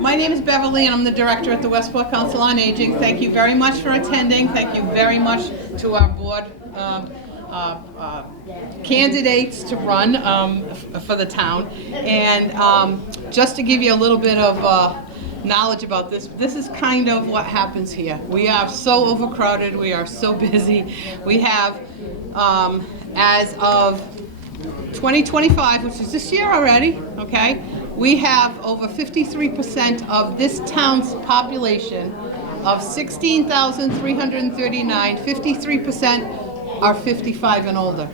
My name is Beverly, and I'm the director at the Westport Council on Aging. Thank you very much for attending. Thank you very much to our board candidates to run for the town. And just to give you a little bit of knowledge about this, this is kind of what happens here. We are so overcrowded. We are so busy. We have, as of 2025, which is this year already, okay, we have over 53% of this town's population of 16,339, 53% are 55 and older.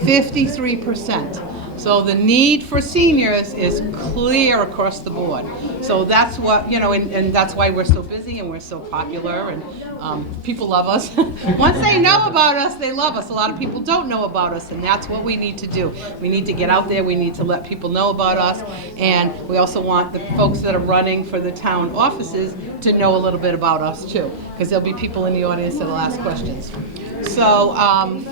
53%. So the need for seniors is clear across the board. So that's what, you know, and that's why we're so busy and we're so popular, and people love us. Once they know about us, they love us. A lot of people don't know about us, and that's what we need to do. We need to get out there, we need to let people know about us, and we also want the folks that are running for the town offices to know a little bit about us too, because there'll be people in the audience that'll ask questions. So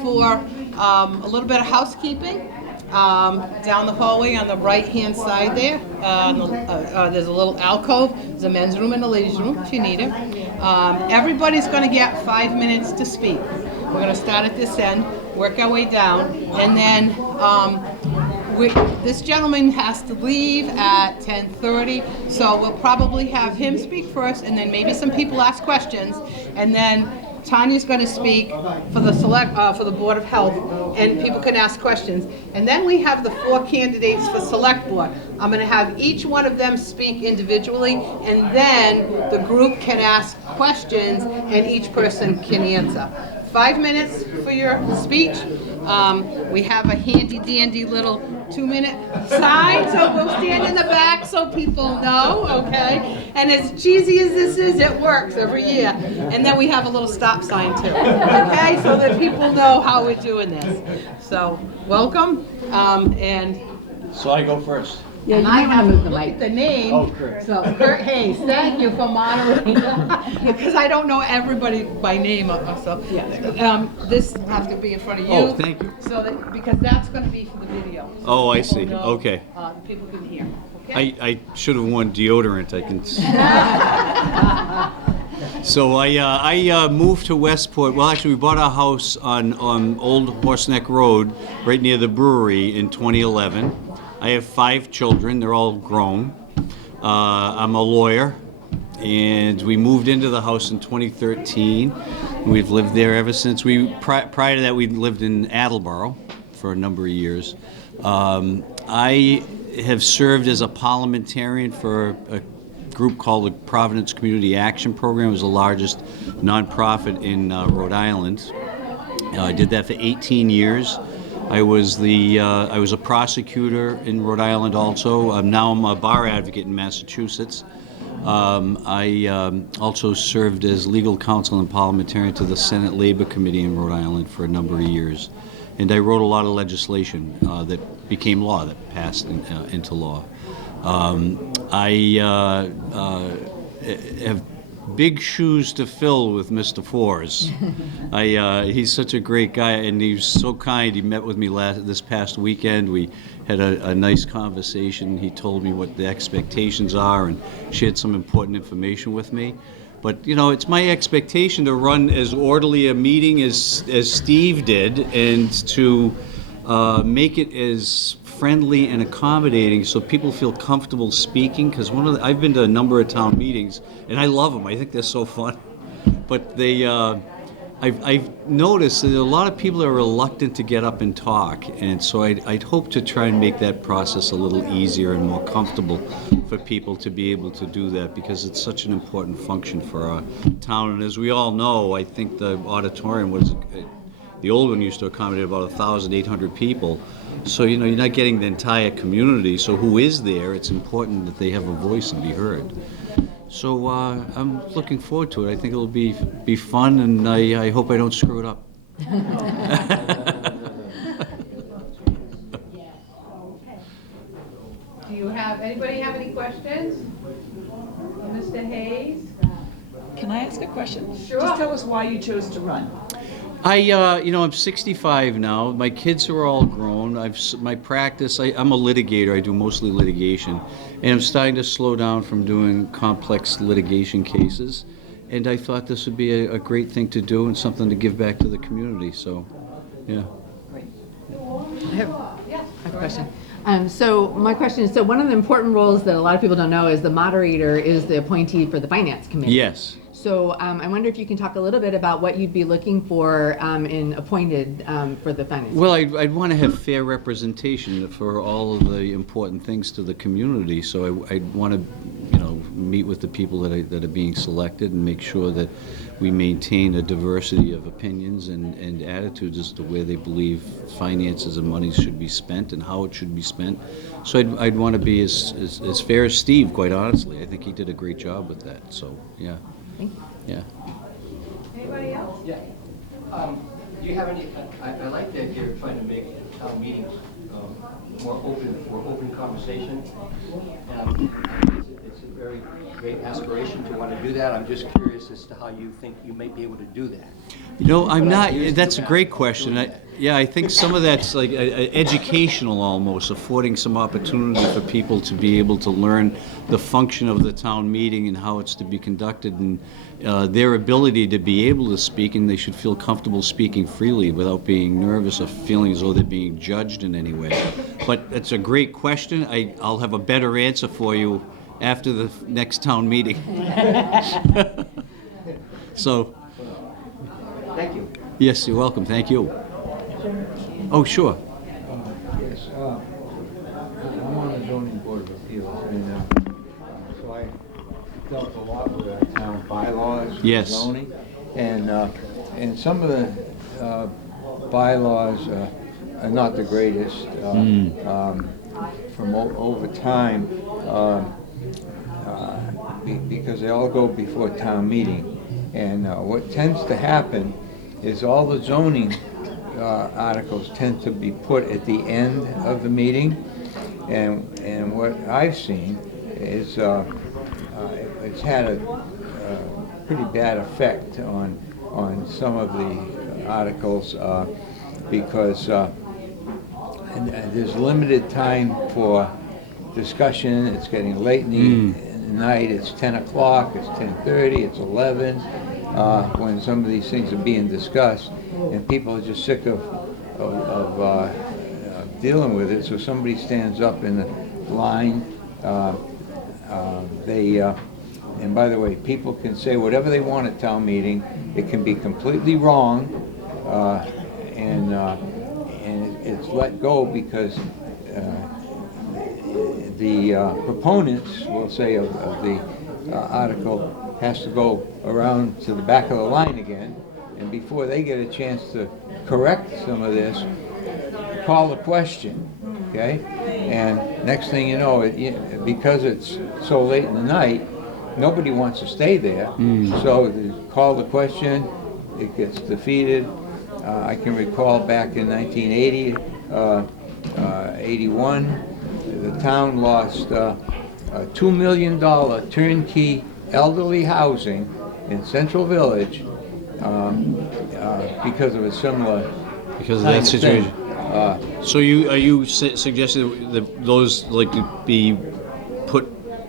for a little bit of housekeeping, down the hallway on the right-hand side there, there's a little alcove. There's a men's room and a ladies' room if you need it. Everybody's going to get 5 minutes to speak. We're going to start at this end, work our way down, and then this gentleman has to leave at 10:30, so we'll probably have him speak first, and then maybe some people ask questions, and then Tanya's going to speak for the for the Board of Health, and people can ask questions. And then we have the 4 candidates for Select Board. I'm going to have each one of them speak individually, and then the group can ask questions, and each person can answer. 5 minutes for your speech. We have a handy-dandy little 2-minute sign, so we'll stand in the back so people know, okay? And as cheesy as this is, it works every year. And then we have a little stop sign too, okay? So that people know how we're doing this. So, welcome, and... So I go first. Yeah, and I haven't looked at the name. Oh, Kurt. So Kurt Hayes, thank you for moderating. Because I don't know everybody by name. So this will have to be in front of you. Oh, thank you. So that, because that's going to be for the video. So Oh, I people see. know, Okay. People can hear. Okay? I should have worn deodorant. I can. So I moved to Westport. Well, actually, we bought our house on Old Horseneck Road, right near the brewery, in 2011. I have 5 children. They're all grown. I'm a lawyer, and we moved into the house in 2013. We've lived there ever since. Prior to that, we lived in Attleboro for a number of years. I have served as a parliamentarian for a group called the Providence Community Action Program. It was the largest nonprofit in Rhode Island. I did that for 18 years. I was a prosecutor in Rhode Island also. Now I'm a bar advocate in Massachusetts. I also served as legal counsel and parliamentarian to the Senate Labor Committee in Rhode Island for a number of years. And I wrote a lot of legislation that became law, that passed into law. I have big shoes to fill with Mr. Fours. He's such a great guy, and he's so kind. He met with me this past weekend. We had a nice conversation. He told me what the expectations are and shared some important information with me. But, you know, it's my expectation to run as orderly a meeting as Steve did, and to make it as friendly and accommodating so people feel comfortable speaking, because I've been to a number of town meetings and I love them. I think they're so fun, but I've noticed that a lot of people are reluctant to get up and talk, and so I'd hope to try and make that process a little easier and more comfortable for people to be able to do that, because it's such an important function for our town. And as we all know, I think the auditorium the old one used to accommodate about 1,800 people. So, you know, you're not getting the entire community. So who is there, it's important that they have a voice and be heard. So I'm looking forward to it. I think it'll be fun, and I hope I don't screw it up. Anybody have any questions? Mr. Hayes? Can I ask a question? Sure. Just tell us why you chose to run. I'm 65 now. My kids are all grown. My practice. I'm a litigator. I do mostly litigation, and I'm starting to slow down from doing complex litigation cases. And I thought this would be a great thing to do and something to give back to the community. So, yeah. I have a question. So my question is, so one of the important roles that a lot of people don't know is the moderator is the appointee for the finance committee. Yes. So I wonder if you can talk a little bit about what you'd be looking for in appointed for the finance. Well, I'd want to have fair representation for all of the important things to the community. So I'd want to, meet with the people that are being selected and make sure that we maintain a diversity of opinions and attitudes as to where they believe finances and money should be spent and how it should be spent. So I'd want to be as fair as Steve, quite honestly. I think he did a great job with that. So, yeah. Thank you. Yeah. Anybody else? Yeah. Do you have any, I like that you're trying to make town meetings more open conversation. It's a very great aspiration to want to do that. I'm just curious as to how you think you might be able to do that. I'm not, that's a great question. I think some of that's like educational almost, affording some opportunity for people to be able to learn the function of the town meeting and how it's to be conducted and their ability to be able to speak, and they should feel comfortable speaking freely without being nervous or feeling as though they're being judged in any way. But it's a great question. I'll have a better answer for you after the next town meeting. So. Thank you. Yes, you're welcome. Thank you. Oh, sure. Yes, I'm on the zoning board of appeals, and so I dealt a lot with our town bylaws, Yes. zoning, and some of the bylaws are not the greatest. From over time, because they all go before town meeting, and what tends to happen is all the zoning articles tend to be put at the end of the meeting, and what I've seen is it's had a pretty bad effect on some of the articles because and there's limited time for discussion. It's getting late in the night. It's 10 o'clock. It's 10:30. It's 11. When some of these things are being discussed, and people are just sick of dealing with it. So somebody stands up in the line. And by the way, people can say whatever they want at town meeting. It can be completely wrong, and it's let go because the proponents will say of the article has to go around to the back of the line again, and before they get a chance to correct some of this, call the question, okay? And next thing you know, because it's so late in the night, nobody wants to stay there, so they call the question, it gets defeated. I can recall back in 1980, 81, the town lost a $2 million turnkey elderly housing in Central Village because of a similar Because of kind that of situation. thing. So are you suggesting that those like to be put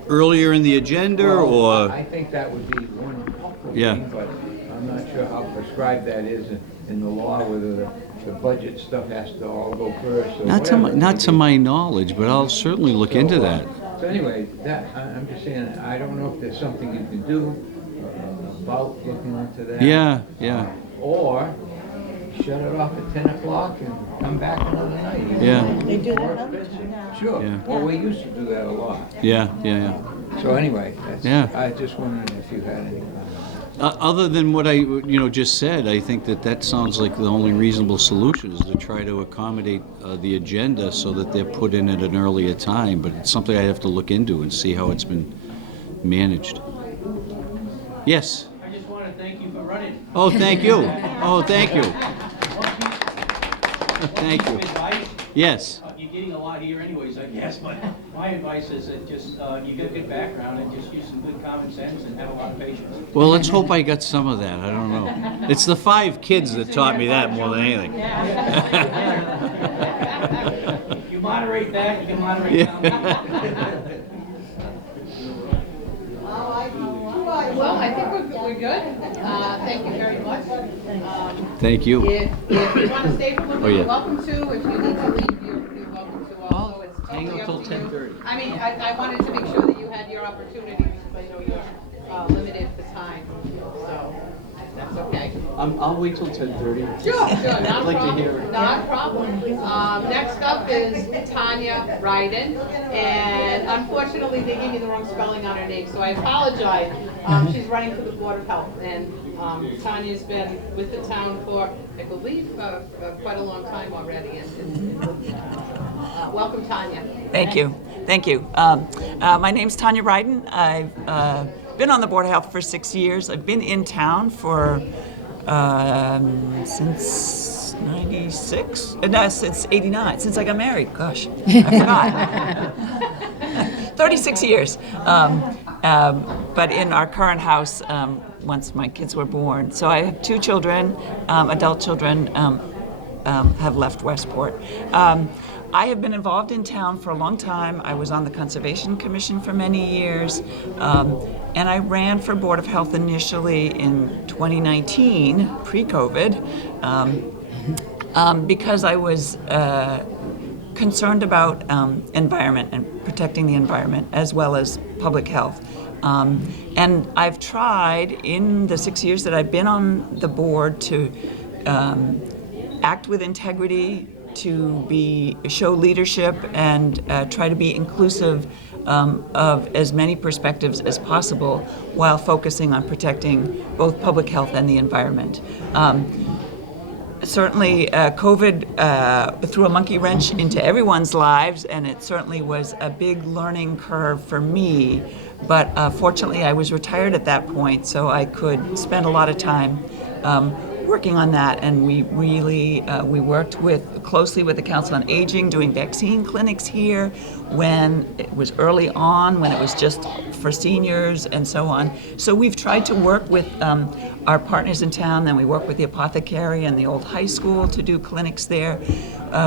earlier in the agenda, or? I think that would be one Yeah. thing, but I'm not sure how prescribed that is in the law, whether the budget stuff has to all go first or Not whatever. to my knowledge, but I'll certainly look into that. So anyway, I'm just saying, I don't know if there's something you can do about looking into that. Yeah. Or shut it off at 10 o'clock and come back another night. Yeah. They do that now? Sure. Yeah. Well, we used to do that a lot. Yeah. So anyway, Yeah. I just wondered if you had any comments. Other than what I, just said, I think that sounds like the only reasonable solution is to try to accommodate the agenda so that they're put in at an earlier time. But it's something I have to look into and see how it's been managed. Yes. I just want to thank you for running. Oh, thank you. Oh, thank you. Thank you. Advice, Yes. you you're getting a lot here anyways, I guess, but my advice is that just, you get a good background and just use some good common sense and have a lot of patience. Well, let's hope I got some of that. I don't know. It's the 5 kids that taught me that more than anything. If you moderate that, you can moderate down. Well, I think we're good. Thank you very much. Thank you. If you want to stay for a little Oh, bit, yeah. you're welcome to. If you need to leave, you're welcome to also. It's Hang totally out up till to you. 10:30. I mean, I wanted to make sure that you had your opportunity because I know you're limited for time, so that's okay. I'll wait till 10:30. Sure, not a I'd like to hear problem, it. not a problem. Next up is Tanya Ryden, and unfortunately, they gave me the wrong spelling on her name, so I apologize. She's running for the Board of Health, and Tanya's been with the town for, I believe, quite a long time already, and welcome, Tanya. Thank you. Thank you. My name's Tanya Ryden. I've been on the Board of Health for 6 years. I've been in town for since 96? No, since 89, since I got married. Gosh, I forgot. 36 years. But in our current house, once my kids were born. So I have 2 children, adult children, have left Westport. I have been involved in town for a long time. I was on the Conservation Commission for many years, and I ran for Board of Health initially in 2019, pre-COVID, because I was concerned about environment and protecting the environment as well as public health. And I've tried in the 6 years that I've been on the board to act with integrity, to show leadership, and try to be inclusive of as many perspectives as possible while focusing on protecting both public health and the environment. Certainly, COVID threw a monkey wrench into everyone's lives, and it certainly was a big learning curve for me. But fortunately, I was retired at that point, so I could spend a lot of time working on that. And we really we worked closely with the Council on Aging, doing vaccine clinics here when it was early on, when it was just for seniors and so on. So we've tried to work with our partners in town, then we work with the apothecary and the old high school to do clinics there.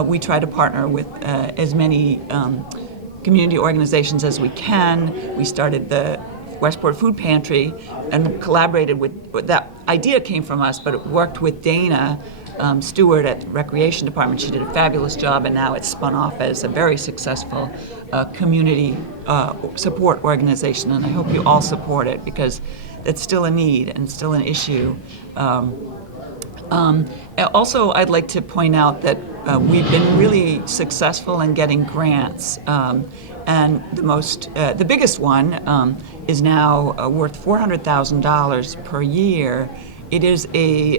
We try to partner with as many community organizations as we can. We started the Westport Food Pantry and collaborated with that idea came from us, but it worked with Dana Stewart at the Recreation Department. She did a fabulous job, and now it's spun off as a very successful community support organization, and I hope you all support it because it's still a need and still an issue. Also, I'd like to point out that we've been really successful in getting grants, and the biggest one is now worth $400,000 per year. It is a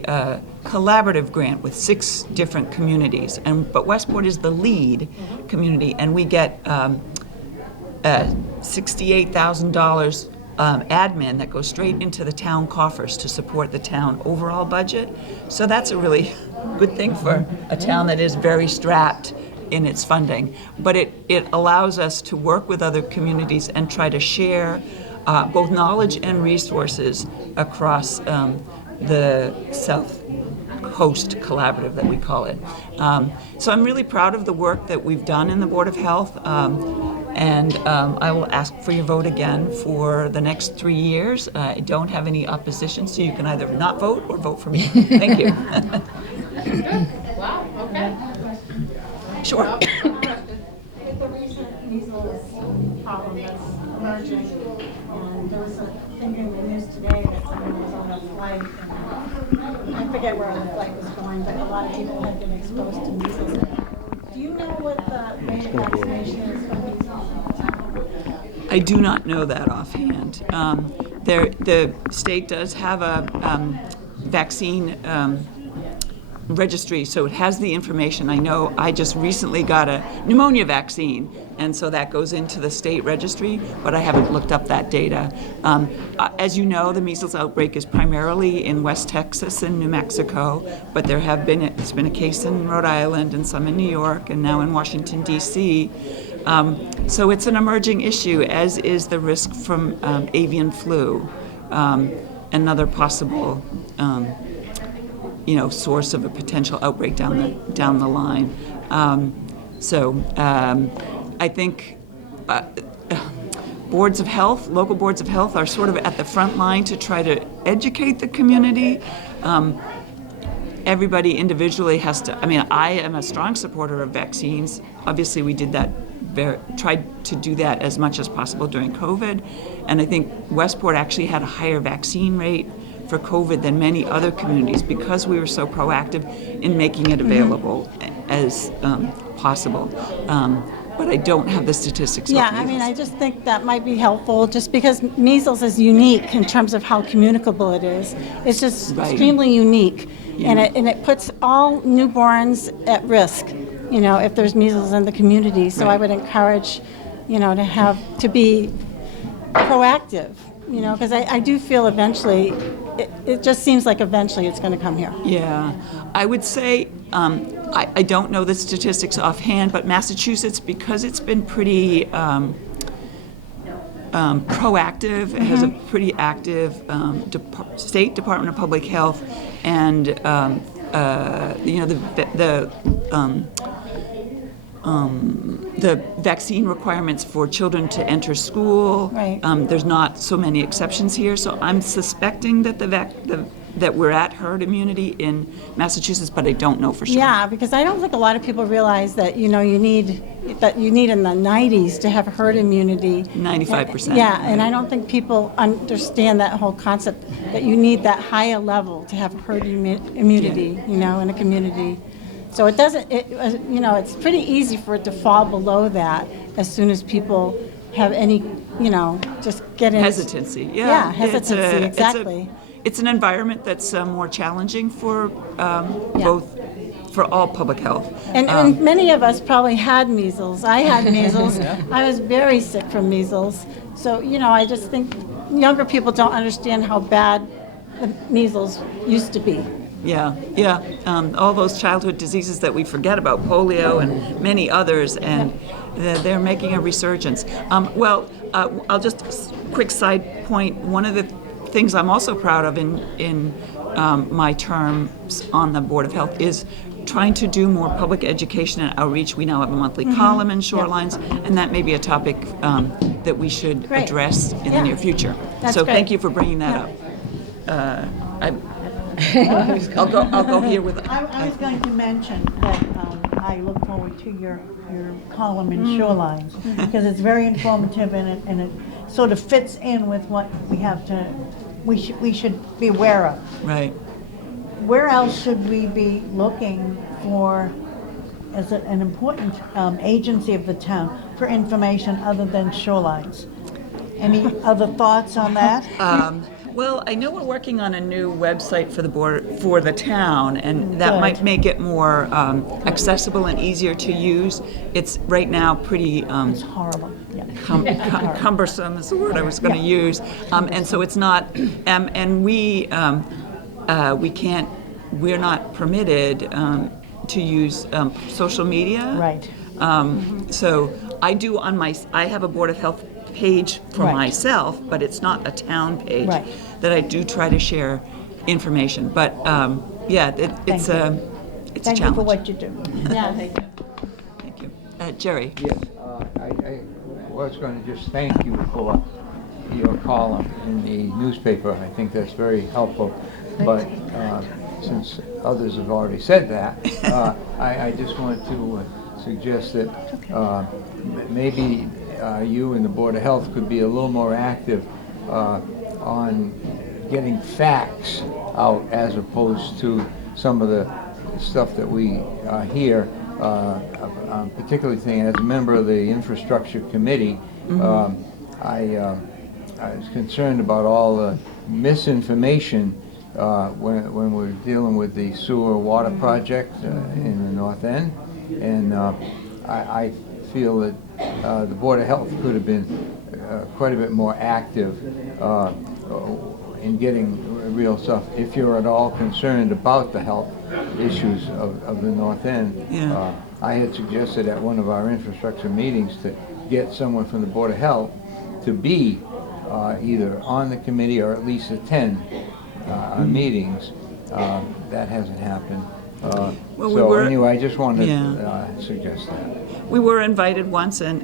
collaborative grant with 6 different communities, but Westport is the lead community, and we get $68,000 admin that goes straight into the town coffers to support the town overall budget. So that's a really good thing for a town that is very strapped in its funding. But it allows us to work with other communities and try to share both knowledge and resources across the South Coast Collaborative that we call it. So I'm really proud of the work that we've done in the Board of Health. And I will ask for your vote again for the next 3 years. I don't have any opposition, so you can either not vote or vote for me. Thank you. Wow, okay. Sure. With the recent measles problem that's emerging, and there was a thing in the news today that someone was on a flight, and I forget where the flight was going, but a lot of people had been exposed to measles. Do you know what the rate of vaccination is for measles? I do not know that offhand. The state does have a vaccine registry, so it has the information. I know I just recently got a pneumonia vaccine, and so that goes into the state registry, but I haven't looked up that data. As you know, the measles outbreak is primarily in West Texas and New Mexico, but it's been a case in Rhode Island and some in New York and now in Washington, D.C. So it's an emerging issue, as is the risk from avian flu, another possible source of a potential outbreak down the line. I think boards of health, local boards of health, are sort of at the front line to try to educate the community. Everybody individually has to. I mean, I am a strong supporter of vaccines. Obviously, we did that. Tried to do that as much as possible during COVID, and I think Westport actually had a higher vaccine rate for COVID than many other communities because we were so proactive in making it available as possible. But I don't have the statistics. Yeah, I mean, I just think that might be helpful, just because measles is unique in terms of how communicable it is. It's just extremely unique, and it puts all newborns at risk, if there's measles in the community. So I would encourage, to be proactive, because I do feel eventually, it just seems like eventually it's going to come here. Yeah, I would say, I don't know the statistics offhand, but Massachusetts, because it's been pretty proactive, it has a pretty active State Department of Public Health, and the vaccine requirements for children to enter school. Right. There's not so many exceptions here, so I'm suspecting that that we're at herd immunity in Massachusetts, but I don't know for sure. Yeah, because I don't think a lot of people realize that you need in the 90s to have herd immunity. 95%. Yeah, and I don't think people understand that whole concept that you need that higher level to have herd immunity, in a community. So it doesn't. It's pretty easy for it to fall below that as soon as people have any, just get in. Hesitancy. Yeah, hesitancy. Exactly. It's an environment that's more challenging for for all public health. And many of us probably had measles. I had measles. I was very sick from measles. So, I just think younger people don't understand how bad the measles used to be. Yeah. All those childhood diseases that we forget about, polio and many others, and they're making a resurgence. I'll just quick side point. One of the things I'm also proud of in my terms on the Board of Health is trying to do more public education and outreach. We now have a monthly column in Shorelines, and that may be a topic that we should address in the near future. That's great. Great. Thank you for bringing that up. I'll go here with. I was going to mention that I look forward to your column in Shorelines, because it's very informative, and it sort of fits in with what we should be aware of. Right. Where else should we be looking for as an important agency of the town for information other than Shorelines? Any other thoughts on that? Well, I know we're working on a new website for the board, for the town, and that might make it more accessible and easier to use. It's right now pretty It's horrible. Yeah. cumbersome is the word I was going to use, and so it's not. And we can't. We're not permitted to use social media. Right. So I have a Board of Health page for myself, but it's not a town page that I do try to share information. But it's a challenge. Thank you for what you do. Yeah, thank you. Thank you, Jerry. Yes, I was going to just thank you for your column in the newspaper. I think that's very helpful. But since others have already said that, I just wanted to suggest that maybe you and the Board of Health could be a little more active on getting facts out as opposed to some of the stuff that we hear. I'm particularly thinking, as a member of the Infrastructure Committee, I was concerned about all the misinformation when we're dealing with the sewer water project in the North End. And I feel that the Board of Health could have been quite a bit more active in getting real stuff. If you're at all concerned about the health issues of the North End, Yeah. I had suggested at one of our infrastructure meetings to get someone from the Board of Health to be either on the committee or at least attend our meetings. That hasn't happened. Well, we So were- anyway, I just wanted Yeah. to suggest that. We were invited once and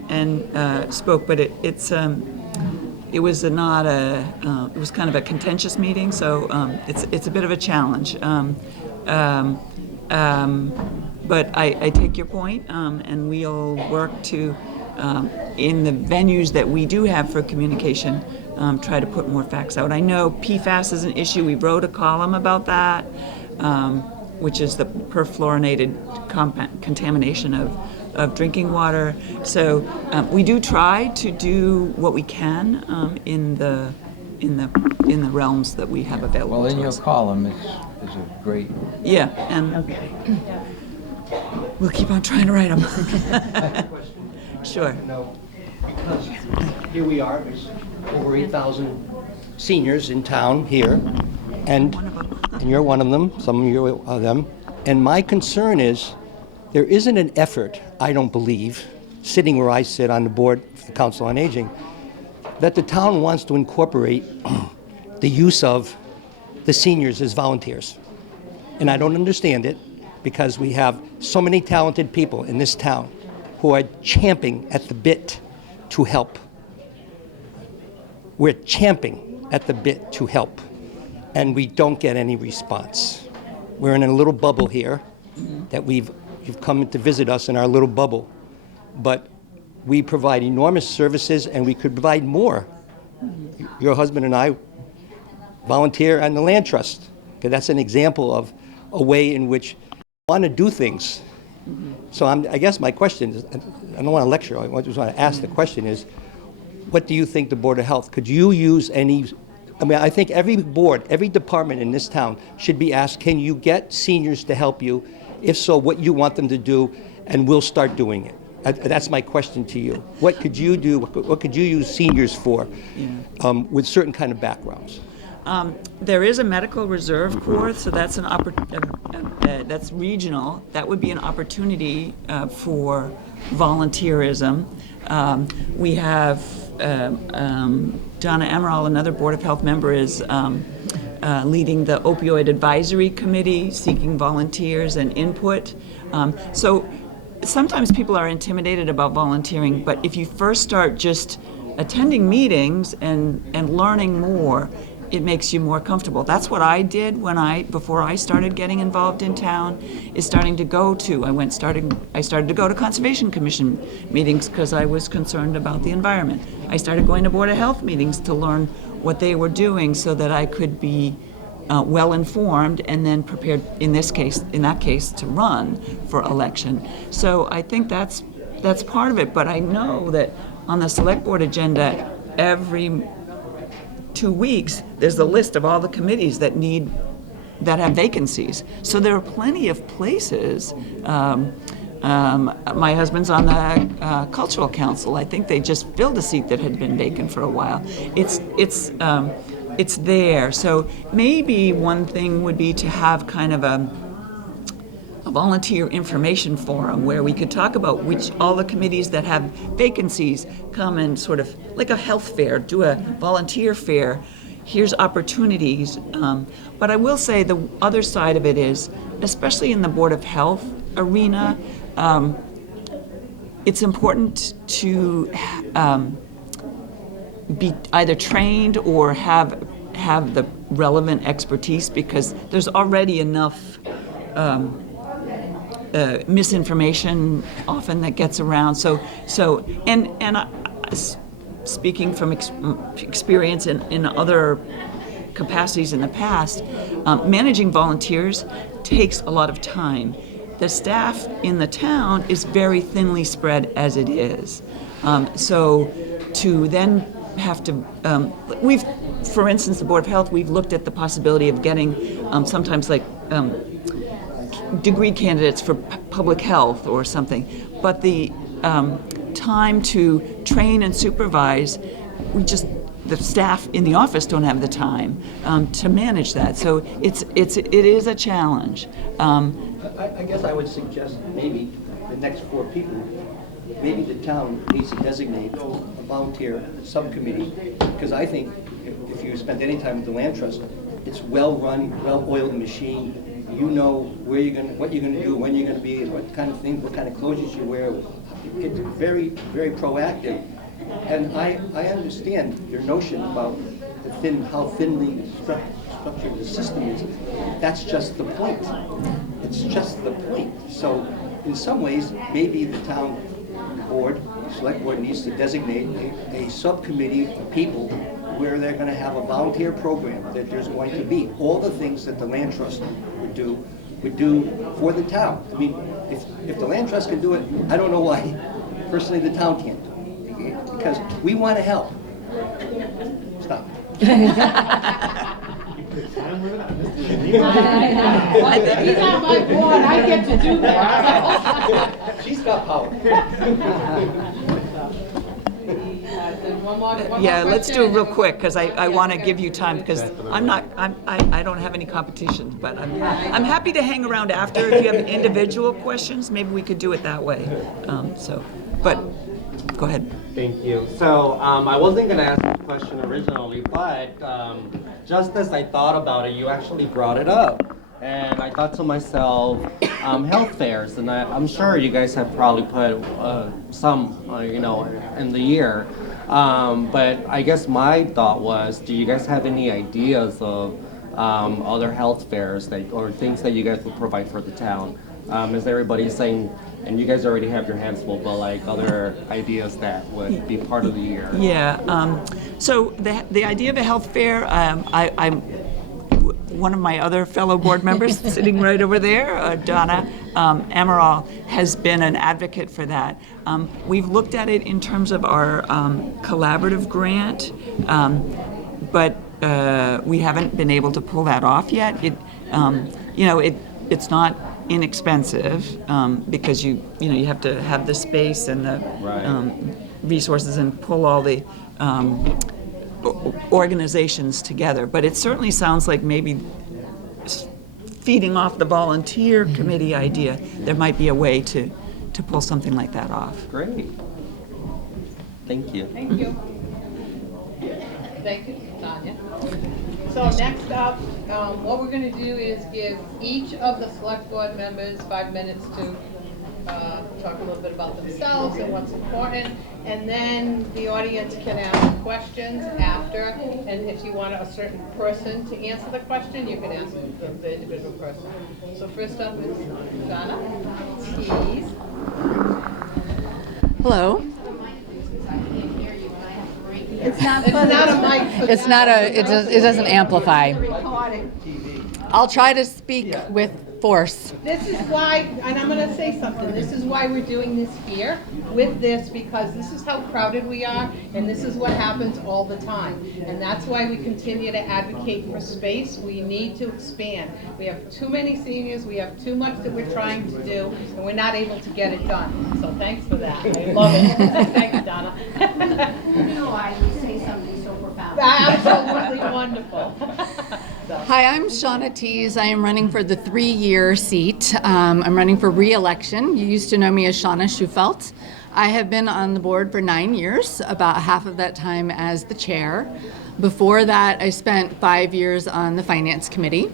spoke, but it was not a, it was kind of a contentious meeting, so it's a bit of a challenge. But I take your point, and we'll work to, in the venues that we do have for communication, try to put more facts out. I know PFAS is an issue. We wrote a column about that, which is the perfluorinated contamination of drinking water. So we do try to do what we can in the realms that we have available Well, in to your us. column is a great. Yeah, and we'll keep on trying to write them. Sure. No, because here we are, there's over 8,000 seniors in town here, and you're one of them, some of you are them. And my concern is, there isn't an effort, I don't believe, sitting where I sit on the board for the Council on Aging, that the town wants to incorporate the use of the seniors as volunteers. And I don't understand it, because we have so many talented people in this town who are champing at the bit to help. We're champing at the bit to help, and we don't get any response. We're in a little bubble here that you've come to visit us in our little bubble, but we provide enormous services, and we could provide more. Your husband and I volunteer on the land trust. Okay, that's an example of a way in which we want to do things. So I guess my question is, I don't want to lecture, I just want to ask the question is, what do you think the Board of Health, could you use any, I mean, I think every board, every department in this town should be asked, can you get seniors to help you? If so, what you want them to do, and we'll start doing it. That's my question to you. What could you do, what could you use seniors for with certain kind of backgrounds? There is a medical reserve corps, so that's that's regional. That would be an opportunity for volunteerism. We have Donna Emerald, another Board of Health member, is leading the opioid advisory committee, seeking volunteers and input. So sometimes people are intimidated about volunteering, but if you first start just attending meetings and learning more, it makes you more comfortable. That's what I did before I started getting involved in town, is starting to go to, I started to go to Conservation Commission meetings because I was concerned about the environment. I started going to Board of Health meetings to learn what they were doing so that I could be well informed and then prepared, in that case, to run for election. So I think that's part of it, but I know that on the Select Board agenda, every 2 weeks, there's a list of all the committees that have vacancies. So there are plenty of places. My husband's on the Cultural Council. I think they just filled a seat that had been vacant for a while. It's there. So maybe one thing would be to have kind of a volunteer information forum where we could talk about all the committees that have vacancies come and sort of like a health fair, do a volunteer fair. Here's opportunities. But I will say the other side of it is, especially in the Board of Health arena, it's important to be either trained or have the relevant expertise, because there's already enough misinformation often that gets around. Speaking from experience in other capacities in the past, managing volunteers takes a lot of time. The staff in the town is very thinly spread as it is. So to then have to, for instance, the Board of Health, we've looked at the possibility of getting sometimes like degree candidates for public health or something, but the time to train and supervise, the staff in the office don't have the time to manage that. So it is a challenge. I guess I would suggest maybe the next 4 people, maybe the town needs to designate a volunteer subcommittee, because I think if you spend any time with the land trust, it's well-run, well-oiled machine. You know where you're going, what you're going to do, when you're going to be, and what kind of things, what kind of clothes you wear. It's very, very proactive. And I understand your notion about how thinly structured the system is. That's just the point. It's just the point. So in some ways, maybe the town board, select board needs to designate a subcommittee of people where they're going to have a volunteer program, that there's going to be all the things that the land trust would do for the town. I mean, if the land trust can do it, I don't know why personally the town can't do it, because we want to help. Stop. He's on my board, I get to do that. She's got power. Yeah, let's do it real quick, because I want to give you time, because I don't have any competition, but I'm happy to hang around after. If you have individual questions, maybe we could do it that way. But go ahead. Thank you. So I wasn't going to ask the question originally, but just as I thought about it, you actually brought it up. And I thought to myself, health fairs, and I'm sure you guys have probably put some, in the year. But I guess my thought was, do you guys have any ideas of other health fairs or things that you guys would provide for the town? Is everybody saying, and you guys already have your hands full, but like other ideas that would be part of the year? Yeah. So the idea of a health fair, I'm one of my other fellow board members sitting right over there, Donna Amaral, has been an advocate for that. We've looked at it in terms of our collaborative grant, but we haven't been able to pull that off yet. It's not inexpensive because you have to have the space and the resources and pull all the organizations together. But it certainly sounds like maybe feeding off the volunteer committee idea, there might be a way to pull something like that off. Great. Thank you. Thank you. Thank you, Tanya. So next up, what we're going to do is give each of the select board members 5 minutes to talk a little bit about themselves and what's important, and then the audience can ask questions after, and if you want a certain person to answer the question, you can ask the individual person. So first up is Donna Tees. Hello. It's not a mic. It's not it doesn't amplify. I'll try to speak with force. This is why, and I'm going to say something, this is why we're doing this here with this, because this is how crowded we are, and this is what happens all the time. And that's why we continue to advocate for space. We need to expand. We have too many seniors, we have too much that we're trying to do, and we're not able to get it done. So thanks for that. I love it. Thank you, Donna. You know why you say something so profound. Absolutely wonderful. Hi, I'm Shauna Tees. I am running for the 3-year seat. I'm running for re-election. You used to know me as Shauna Schufelt. I have been on the board for 9 years, about half of that time as the chair. Before that, I spent 5 years on the finance committee.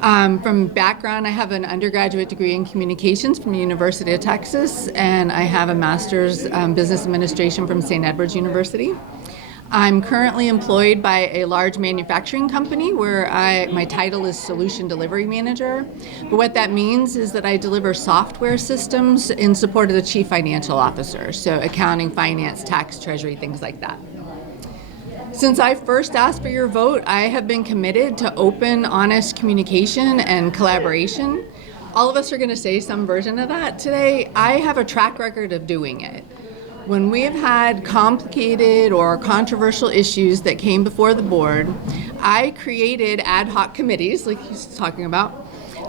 From background, I have an undergraduate degree in communications from the University of Texas, and I have a master's business administration from St. Edward's University. I'm currently employed by a large manufacturing company where my title is Solution Delivery Manager. But what that means is that I deliver software systems in support of the Chief Financial Officer, so accounting, finance, tax, treasury, things like that. Since I first asked for your vote, I have been committed to open, honest communication and collaboration. All of us are going to say some version of that today. I have a track record of doing it. When we have had complicated or controversial issues that came before the board, I created ad hoc committees, like he's talking about,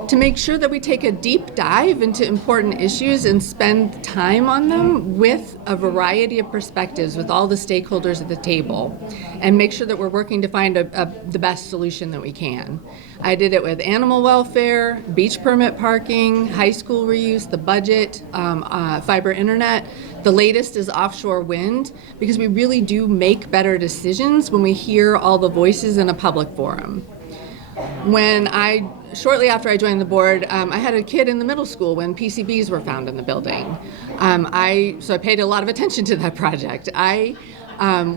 to make sure that we take a deep dive into important issues and spend time on them with a variety of perspectives with all the stakeholders at the table, and make sure that we're working to find the best solution that we can. I did it with animal welfare, beach permit parking, high school reuse, the budget, fiber internet. The latest is offshore wind, because we really do make better decisions when we hear all the voices in a public forum. Shortly after I joined the board, I had a kid in the middle school when PCBs were found in the building. So I paid a lot of attention to that project. I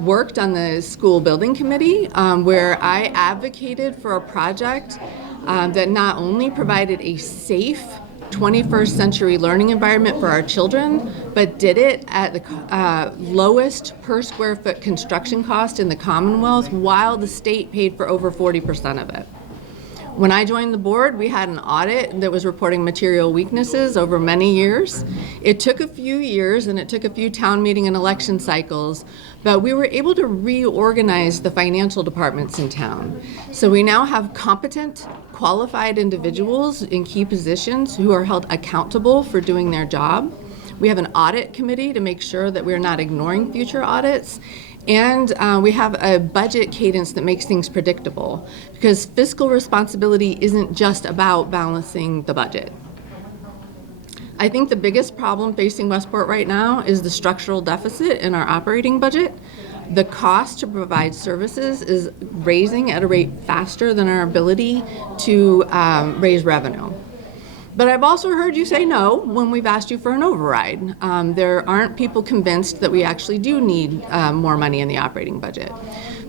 worked on the school building committee where I advocated for a project that not only provided a safe 21st century learning environment for our children, but did it at the lowest per square foot construction cost in the Commonwealth, while the state paid for over 40% of it. When I joined the board, we had an audit that was reporting material weaknesses over many years. It took a few years and it took a few town meeting and election cycles, but we were able to reorganize the financial departments in town. So we now have competent, qualified individuals in key positions who are held accountable for doing their job. We have an audit committee to make sure that we're not ignoring future audits. And we have a budget cadence that makes things predictable, because fiscal responsibility isn't just about balancing the budget. I think the biggest problem facing Westport right now is the structural deficit in our operating budget. The cost to provide services is raising at a rate faster than our ability to raise revenue. But I've also heard you say no when we've asked you for an override. There aren't people convinced that we actually do need more money in the operating budget.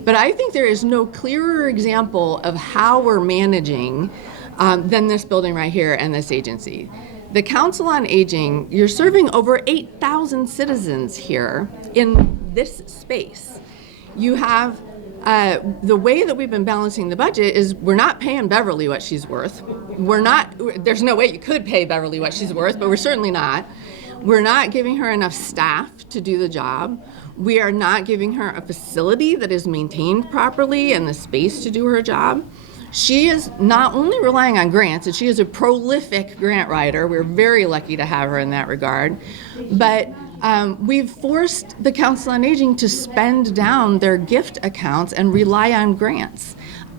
But I think there is no clearer example of how we're managing than this building right here and this agency. The Council on Aging, you're serving over 8,000 citizens here in this space. You have the way that we've been balancing the budget is we're not paying Beverly what she's worth. There's no way you could pay Beverly what she's worth, but we're certainly not. We're not giving her enough staff to do the job. We are not giving her a facility that is maintained properly and the space to do her job. She is not only relying on grants, and she is a prolific grant writer. We're very lucky to have her in that regard. But we've forced the Council on Aging to spend down their gift accounts and rely on grants.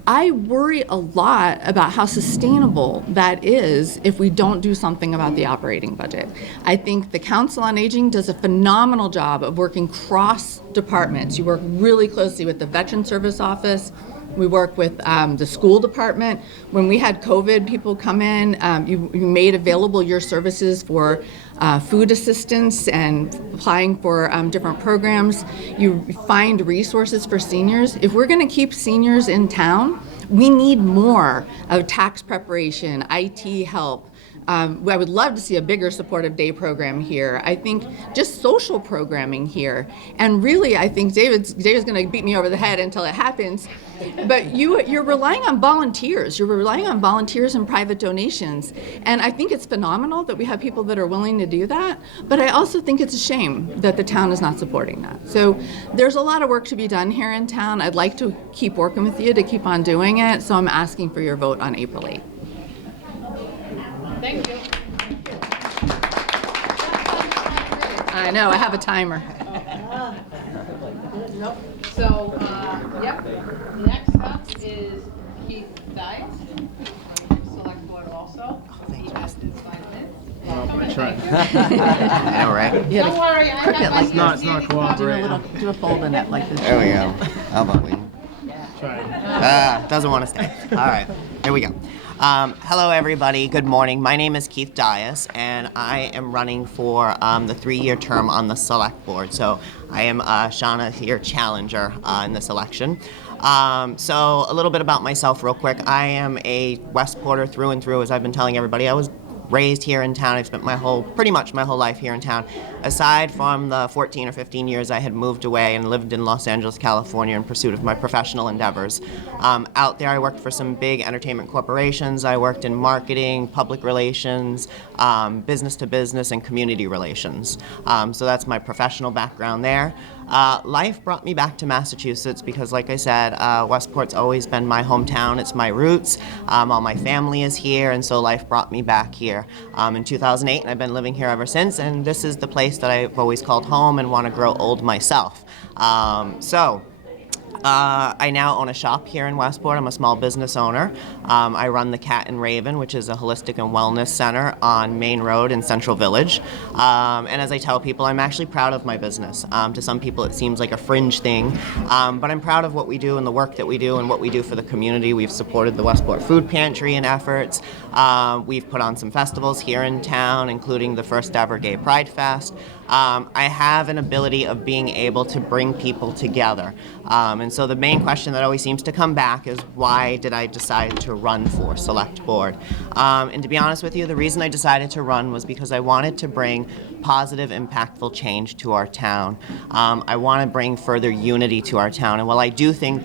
I worry a lot about how sustainable that is if we don't do something about the operating budget. I think the Council on Aging does a phenomenal job of working cross departments. You work really closely with the Veteran Service Office. We work with the school department. When we had COVID people come in, you made available your services for food assistance and applying for different programs. You find resources for seniors. If we're going to keep seniors in town, we need more of tax preparation, IT help. I would love to see a bigger supportive day program here. I think just social programming here. And really, I think David's going to beat me over the head until it happens. But you're relying on volunteers. You're relying on volunteers and private donations. And I think it's phenomenal that we have people that are willing to do that. But I also think it's a shame that the town is not supporting that. So there's a lot of work to be done here in town. I'd like to keep working with you to keep on doing it. So I'm asking for your vote on April 8th. Thank you. I know, I have a timer. So, yep, next up is Keith Dias, select board also. He has to sign in. I tried. I know, right? Don't worry, I have my It's not cooperating. Do a fold in it like this. There we go. How about we? Try. Doesn't want to stay. All right, here we go. Hello, everybody. Good morning. My name is Keith Dias, and I am running for the 3-year term on the select board. So I am Shauna here, challenger in this election. So a little bit about myself real quick. I am a Westporter through and through, as I've been telling everybody. I was raised here in town. I've spent pretty much my whole life here in town. aside from the 14 or 15 years I had moved away and lived in Los Angeles, California in pursuit of my professional endeavors, out there I worked for some big entertainment corporations. I worked in marketing, public relations, business to business, and community relations. So that's my professional background there. Life brought me back to Massachusetts because, like I said, Westport's always been my hometown. It's my roots. All my family is here, and so life brought me back here in 2008, and I've been living here ever since, and this is the place that I've always called home and want to grow old myself. I now own a shop here in Westport. I'm a small business owner. I run the Cat and Raven, which is a holistic and wellness center on Main Road in Central Village. And as I tell people, I'm actually proud of my business. To some people, it seems like a fringe thing, but I'm proud of what we do and the work that we do and what we do for the community. We've supported the Westport Food Pantry in efforts. We've put on some festivals here in town, including the first ever Gay Pride Fest. I have an ability of being able to bring people together. And so the main question that always seems to come back is, why did I decide to run for Select Board? And to be honest with you, the reason I decided to run was because I wanted to bring positive, impactful change to our town. I want to bring further unity to our town. And while I do think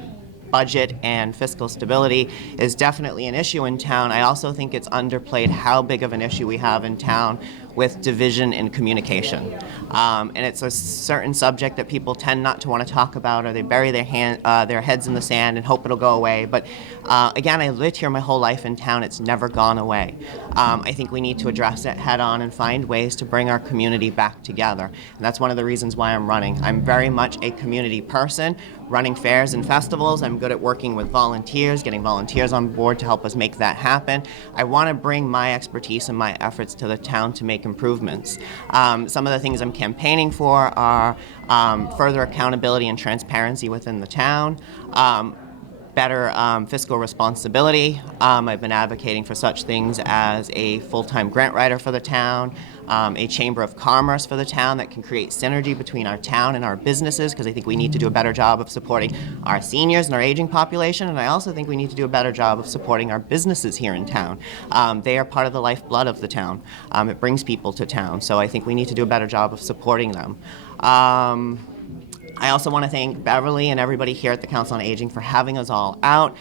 budget and fiscal stability is definitely an issue in town, I also think it's underplayed how big of an issue we have in town with division in communication. And it's a certain subject that people tend not to want to talk about, or they bury their heads in the sand and hope it'll go away. But again, I lived here my whole life in town. It's never gone away. I think we need to address it head on and find ways to bring our community back together. And that's one of the reasons why I'm running. I'm very much a community person, running fairs and festivals. I'm good at working with volunteers, getting volunteers on board to help us make that happen. I want to bring my expertise and my efforts to the town to make improvements. Some of the things I'm campaigning for are further accountability and transparency within the town, better fiscal responsibility. I've been advocating for such things as a full-time grant writer for the town, a chamber of commerce for the town that can create synergy between our town and our businesses, because I think we need to do a better job of supporting our seniors and our aging population, and I also think we need to do a better job of supporting our businesses here in town. They are part of the lifeblood of the town. It brings people to town, so I think we need to do a better job of supporting them. I also want to thank Beverly and everybody here at the Council on Aging for having us all out.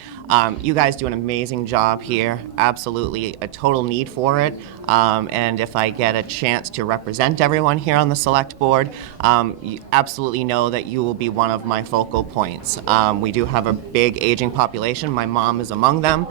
You guys do an amazing job here, absolutely a total need for it. And if I get a chance to represent everyone here on the Select Board, you absolutely know that you will be one of my focal points. We do have a big aging population. My mom is among them.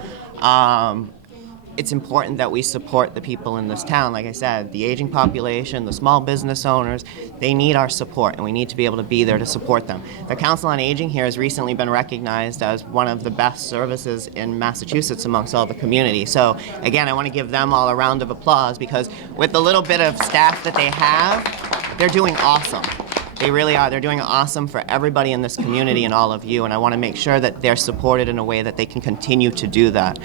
It's important that we support the people in this town. Like I said, the aging population, the small business owners, they need our support, and we need to be able to be there to support them. The Council on Aging here has recently been recognized as one of the best services in Massachusetts amongst all the community. So again, I want to give them all a round of applause, because with the little bit of staff that they have, they're doing awesome. They really are. They're doing awesome for everybody in this community and all of you, and I want to make sure that they're supported in a way that they can continue to do that.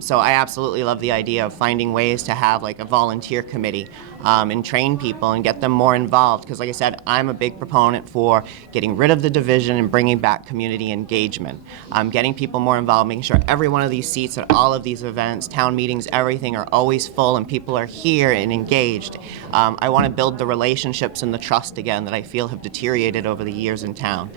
So I absolutely love the idea of finding ways to have like a volunteer committee and train people and get them more involved, because like I said, I'm a big proponent for getting rid of the division and bringing back community engagement. Getting people more involved, making sure every one of these seats at all of these events, town meetings, everything are always full and people are here and engaged. I want to build the relationships and the trust again that I feel have deteriorated over the years in town.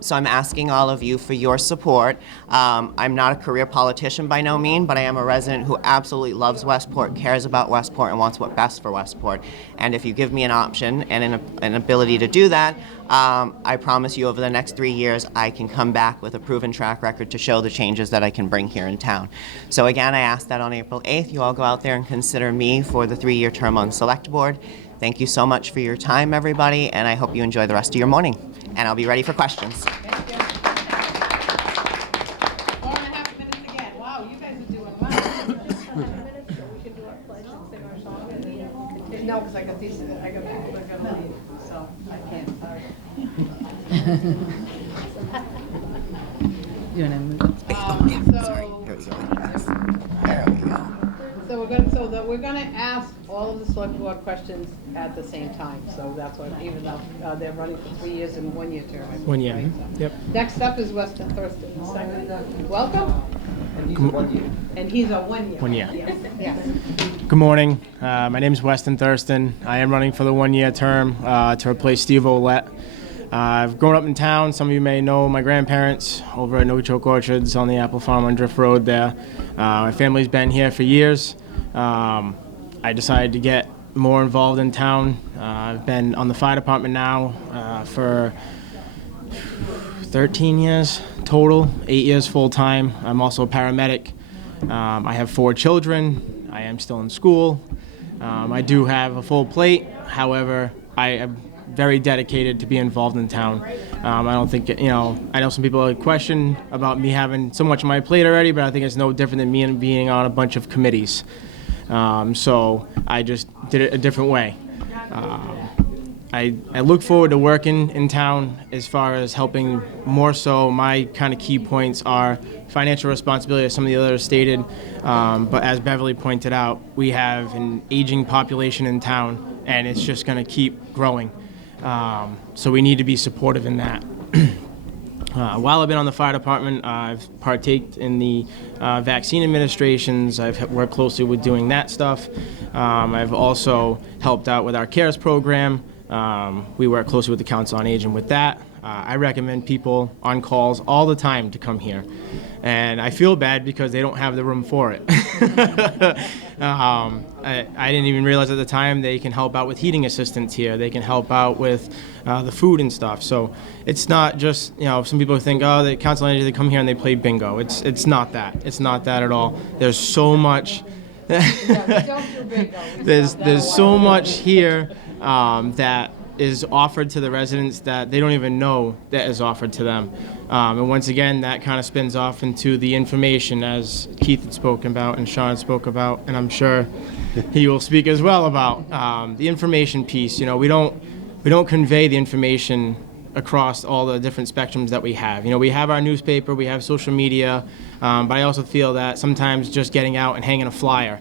So I'm asking all of you for your support. I'm not a career politician by no means, but I am a resident who absolutely loves Westport, cares about Westport, and wants what's best for Westport. And if you give me an option and an ability to do that, I promise you over the next 3 years, I can come back with a proven track record to show the changes that I can bring here in town. So again, I ask that on April 8th, you all go out there and consider me for the 3-year term on Select Board. Thank you so much for your time, everybody, and I hope you enjoy the rest of your morning. And I'll be ready for questions. Thank you. 4.5 minutes again. Wow, you guys are doing well. We should do our pledge and sing our song and then continue. No, because I got these, I got people that are gonna leave, so I can't, sorry. You want to move it? Oh, yeah, sorry. There we go. Yes. There we go. So we're gonna ask all of the select board questions at the same time. So that's what, even though they're running for 3 years and 1 year term. I think, 1 year. right? So Yep. next up is Weston Thurston. Second. Welcome. And he's a 1 year. And he's a 1 year. 1 year. Yes. Yes. Good morning. My name is Weston Thurston. I am running for the one-year term to replace Steve Olette. I've grown up in town. Some of you may know my grandparents over at Novichok Orchards on the Apple Farm on Drift Road there. My family's been here for years. I decided to get more involved in town. I've been on the fire department now for 13 years total, 8 years full-time. I'm also a paramedic. I have 4 children. I am still in school. I do have a full plate. However, I am very dedicated to be involved in town. I don't think, I know some people question about me having so much on my plate already, but I think it's no different than me being on a bunch of committees. So I just did it a different way. I look forward to working in town as far as helping. More so, my kind of key points are financial responsibility, as some of the others stated, but as Beverly pointed out, we have an aging population in town, and it's just going to keep growing. So we need to be supportive in that. While I've been on the fire department, I've partaked in the vaccine administrations. I've worked closely with doing that stuff. I've also helped out with our CARES program. We work closely with the Council on Aging with that. I recommend people on calls all the time to come here. And I feel bad because they don't have the room for it. I didn't even realize at the time they can help out with heating assistance here. They can help out with the food and stuff. So it's not just, some people think, oh, the Council on Aging, they come here and they play bingo. It's not that. It's not that at all. There's so much. There's so much here that is offered to the residents that they don't even know that is offered to them. And once again, that kind of spins off into the information, as Keith had spoken about and Sean spoke about, and I'm sure he will speak as well about the information piece. We don't convey the information across all the different spectrums that we have. We have our newspaper, we have social media, but I also feel that sometimes just getting out and hanging a flyer,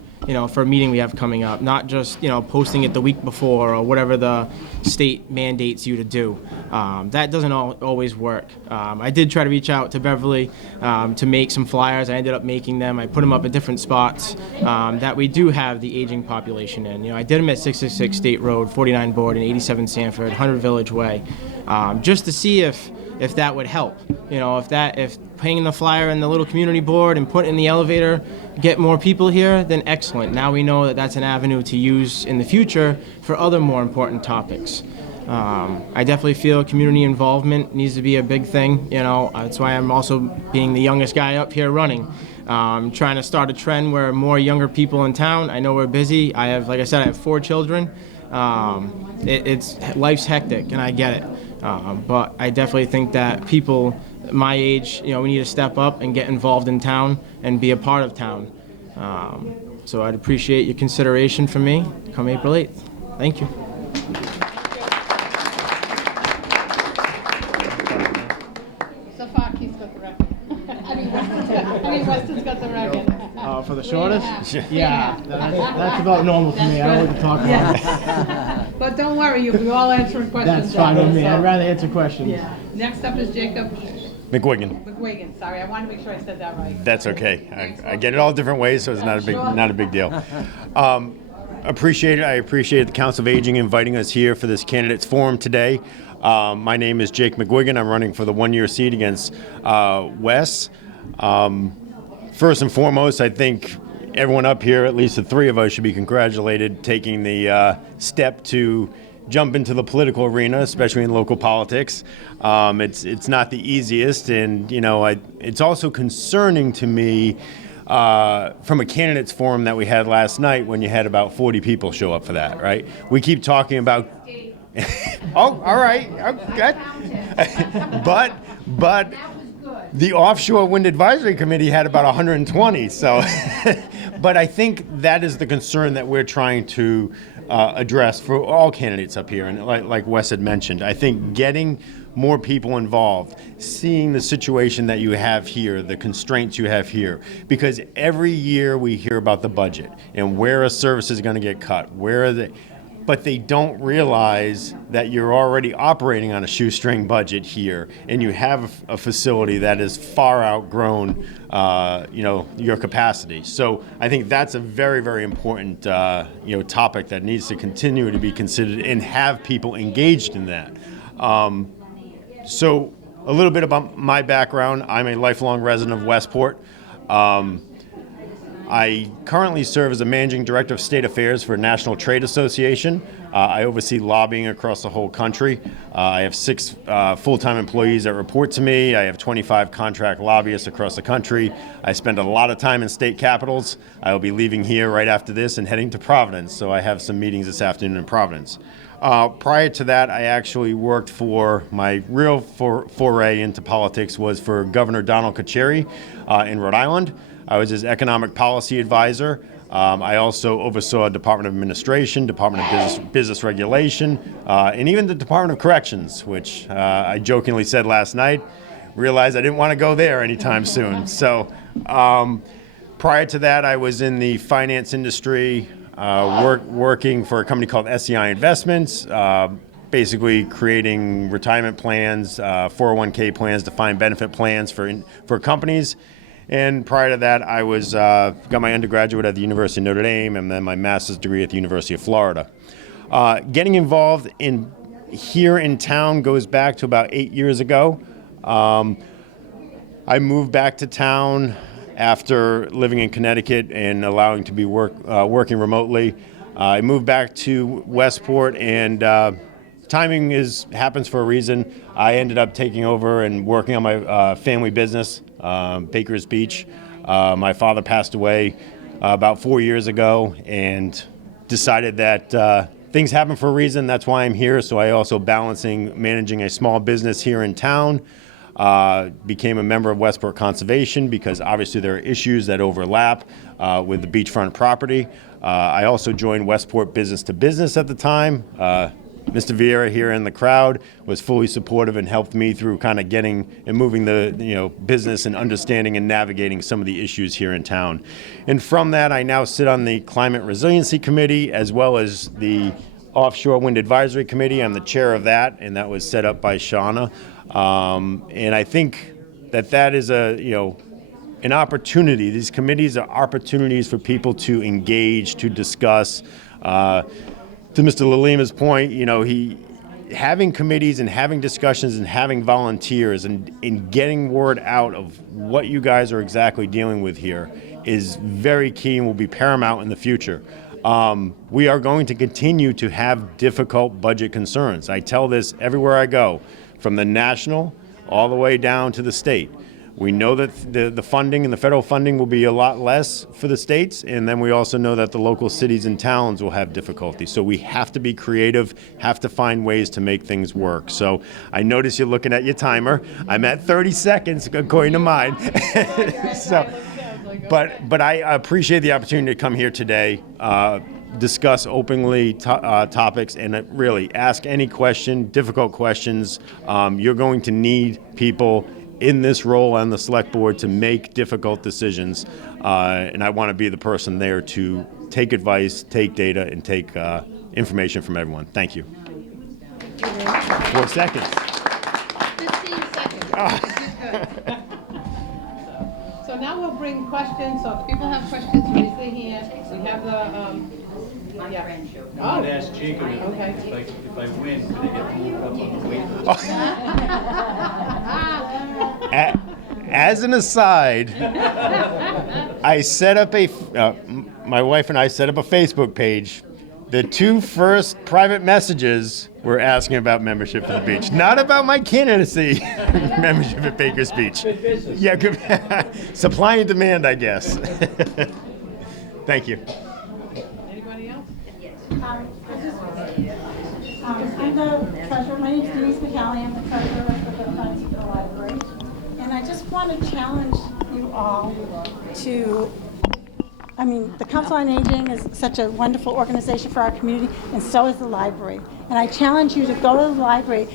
for a meeting we have coming up, not just, posting it the week before or whatever the state mandates you to do. That doesn't always work. I did try to reach out to Beverly to make some flyers. I ended up making them. I put them up at different spots that we do have the aging population in. I did them at 666 State Road, 49 Board, and 87 Sanford, 100 Village Way, just to see if that would help. If hanging the flyer in the little community board and putting it in the elevator get more people here, then excellent. Now we know that that's an avenue to use in the future for other more important topics. I definitely feel community involvement needs to be a big thing. That's why I'm also, being the youngest guy up here, running. Trying to start a trend where more younger people in town. I know we're busy. Like I said, I have 4 children. Life's hectic, and I get it. But I definitely think that people my age, we need to step up and get involved in town and be a part of town. So I'd appreciate your consideration for me come April 8th. Thank you. So far, Keith's got the record. Weston's got the record. For the shortest? Yeah, that's about normal for me. I don't like to talk about But don't worry, you'll be all answering it. questions. That's fine with me. So- I'd rather answer questions. Yeah. Next up is Jacob McGuigan. McGuigan. Sorry, I wanted to make sure I said that right. That's okay. I get it all different ways, so it's not a big deal. Appreciate it. I appreciate the Council of Aging inviting us here for this candidates forum today. My name is Jake McGuigan. I'm running for the one-year seat against Wes. First and foremost, I think everyone up here, at least the 3 of us, should be congratulated taking the step to jump into the political arena, especially in local politics. It's not the easiest, and it's also concerning to me from a candidates forum that we had last night when you had about 40 people show up for that. Right? We keep talking about. Oh, all right. Okay. but the Offshore Wind Advisory Committee had about 120. So, but I think that is the concern that we're trying to address for all candidates up here. And like Wes had mentioned, I think getting more people involved, seeing the situation that you have here, the constraints you have here, because every year we hear about the budget and where a service is going to get cut, where are they. but they don't realize that you're already operating on a shoestring budget here, and you have a facility that is far outgrown, your capacity. So I think that's a very, very important, topic that needs to continue to be considered and have people engaged in that. So a little bit about my background. I'm a lifelong resident of Westport. I currently serve as a managing director of state affairs for National Trade Association. I oversee lobbying across the whole country. I have 6 full-time employees that report to me. I have 25 contract lobbyists across the country. I spend a lot of time in state capitals. I will be leaving here right after this and heading to Providence, so I have some meetings this afternoon in Providence. Prior to that, I actually worked for, my real foray into politics was for Governor Donald Carcieri in Rhode Island. I was his economic policy advisor. I also oversaw Department of Administration, Department of Business Regulation, and even the Department of Corrections, which I jokingly said last night, realized I didn't want to go there anytime soon. So prior to that, I was in the finance industry, working for a company called SEI Investments, basically creating retirement plans, 401k plans, defined benefit plans for companies. And prior to that, I was got my undergraduate at the University of Notre Dame and then my master's degree at the University of Florida. Getting involved here in town goes back to about 8 years ago. I moved back to town after living in Connecticut and allowing to be working remotely. I moved back to Westport, and timing happens for a reason. I ended up taking over and working on my family business, Baker's Beach. My father passed away about 4 years ago, and decided that things happen for a reason. That's why I'm here. So I also managing a small business here in town. Became a member of Westport Conservation because obviously there are issues that overlap with the beachfront property. I also joined Westport Business to Business at the time. Mr. Vieira here in the crowd was fully supportive and helped me through kind of getting and moving the business and understanding and navigating some of the issues here in town. And from that, I now sit on the Climate Resiliency Committee as well as the Offshore Wind Advisory Committee. I'm the chair of that, and that was set up by Shauna. And I think that is an opportunity. These committees are opportunities for people to engage, to discuss. To Mr. Lalima's point, having committees and having discussions and having volunteers and getting word out of what you guys are exactly dealing with here is very key and will be paramount in the future. We are going to continue to have difficult budget concerns. I tell this everywhere I go, from the national all the way down to the state. We know that the funding and the federal funding will be a lot less for the states, and then we also know that the local cities and towns will have difficulty. So we have to be creative, have to find ways to make things work. So I notice you're looking at your timer. I'm at 30 seconds according to mine. But I appreciate the opportunity to come here today, discuss openly topics, and really ask any question, difficult questions. You're going to need people in this role on the select board to make difficult decisions, and I want to be the person there to take advice, take data, and take information from everyone. Thank you. 4 seconds. 15 seconds. So now we'll bring questions. So if people have questions, raise their hand. We have the yeah. I'd ask Jacob if I win, could I get moved up on the wait list? As an aside, I set up my wife and I set up a Facebook page. The 2 first private messages were asking about membership for the beach, not about my candidacy. Membership at Baker's Beach. Yeah, good. Supply and demand, I guess. Thank you. Anybody else? I'm the treasurer. My name is Denise McCallie. I'm the treasurer of the Funds for the Library. And I just want to challenge you all to, the Council on Aging is such a wonderful organization for our community, and so is the library. And I challenge you to go to the library,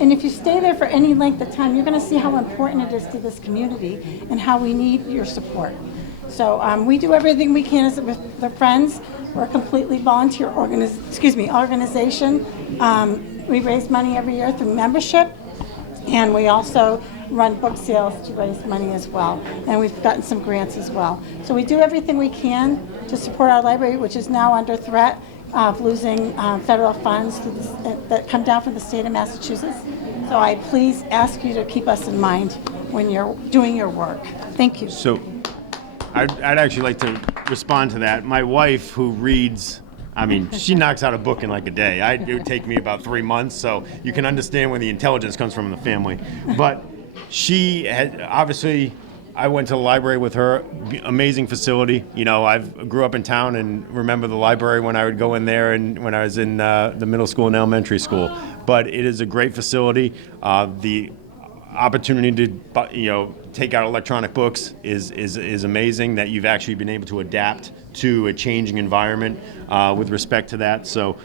and if you stay there for any length of time, you're going to see how important it is to this community and how we need your support. So we do everything we can with the Friends. We're a completely volunteer organization. We raise money every year through membership, and we also run book sales to raise money as well. And we've gotten some grants as well. So we do everything we can to support our library, which is now under threat of losing federal funds that come down from the state of Massachusetts. So I please ask you to keep us in mind when you're doing your work. Thank you. So I'd actually like to respond to that. My wife, who reads, I mean, she knocks out a book in like a day. It would take me about 3 months, so you can understand where the intelligence comes from in the family. But she had, obviously, I went to the library with her, amazing facility. You know, I grew up in town and remember the library when I would go in there and when I was in the middle school and elementary school. But it is a great facility. The opportunity to, you know, take out electronic books is amazing, that you've actually been able to adapt to a changing environment with respect to that. So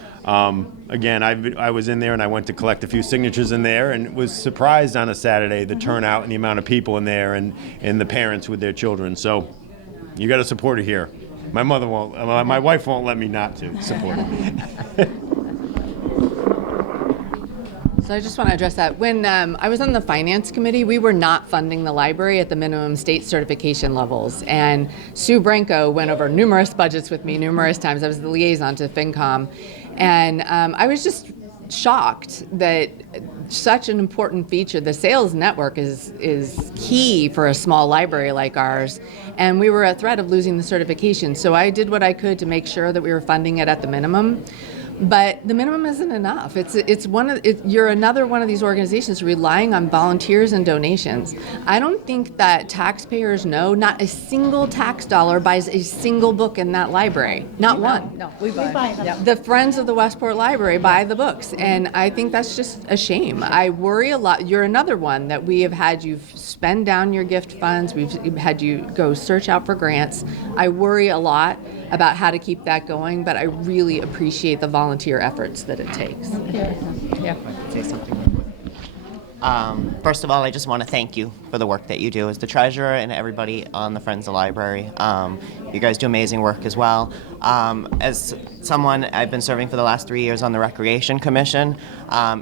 again, I was in there and I went to collect a few signatures in there and was surprised on a Saturday, the turnout and the amount of people in there and the parents with their children. So you got to support it here. My wife won't let me not to support it. So I just want to address that. When I was on the finance committee, we were not funding the library at the minimum state certification levels. And Sue Branco went over numerous budgets with me numerous times. I was the liaison to FinCom. And I was just shocked that such an important feature, the sales network is key for a small library like ours. And we were at threat of losing the certification. So I did what I could to make sure that we were funding it at the minimum. But the minimum isn't enough. You're another one of these organizations relying on volunteers and donations. I don't think that taxpayers know not a single tax dollar buys a single book in that library. Not one. No, we buy them. The Friends of the Westport Library buy the books, and I think that's just a shame. I worry a lot. You're another one that we have had you spend down your gift funds. We've had you go search out for grants. I worry a lot about how to keep that going, but I really appreciate the volunteer efforts that it takes. Yeah. Say something. First of all, I just want to thank you for the work that you do as the treasurer and everybody on the Friends of the Library. You guys do amazing work as well. As someone, I've been serving for the last 3 years on the Recreation Commission.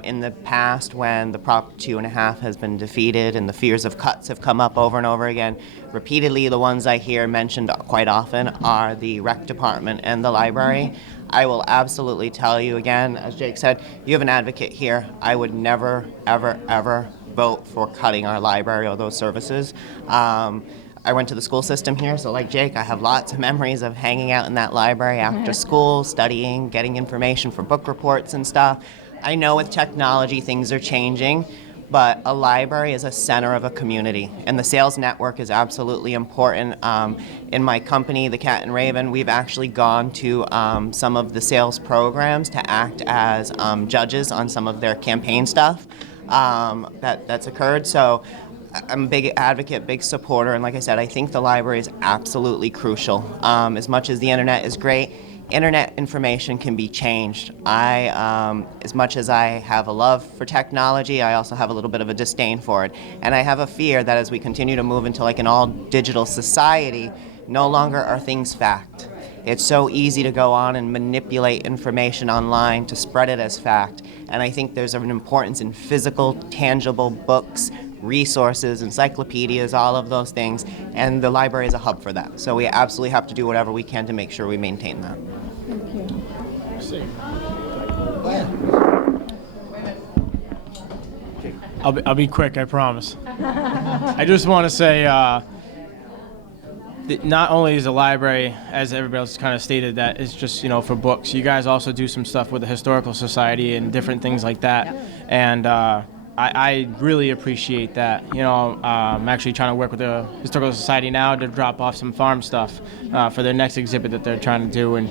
In the past, when the Prop 2.5 has been defeated and the fears of cuts have come up over and over again, repeatedly the ones I hear mentioned quite often are the rec department and the library. I will absolutely tell you again, as Jake said, you have an advocate here. I would never, ever, ever vote for cutting our library or those services. I went to the school system here, so like Jake, I have lots of memories of hanging out in that library after school, studying, getting information for book reports and stuff. I know with technology things are changing, but a library is a center of a community, and the sales network is absolutely important. In my company, the Cat and Raven, we've actually gone to some of the sales programs to act as judges on some of their campaign stuff that's occurred. So I'm a big advocate, big supporter, and like I said, I think the library is absolutely crucial. As much as the internet is great, internet information can be changed. As much as I have a love for technology, I also have a little bit of a disdain for it. And I have a fear that as we continue to move into like an all-digital society, no longer are things fact. It's so easy to go on and manipulate information online to spread it as fact. And I think there's an importance in physical, tangible books, resources, encyclopedias, all of those things, and the library is a hub for that. So we absolutely have to do whatever we can to make sure we maintain that. I'll be quick, I promise. I just want to say that not only is the library, as everybody else kind of stated, that it's just, for books. You guys also do some stuff with the Historical Society and different things like that. And I really appreciate that. I'm actually trying to work with the Historical Society now to drop off some farm stuff for their next exhibit that they're trying to do. And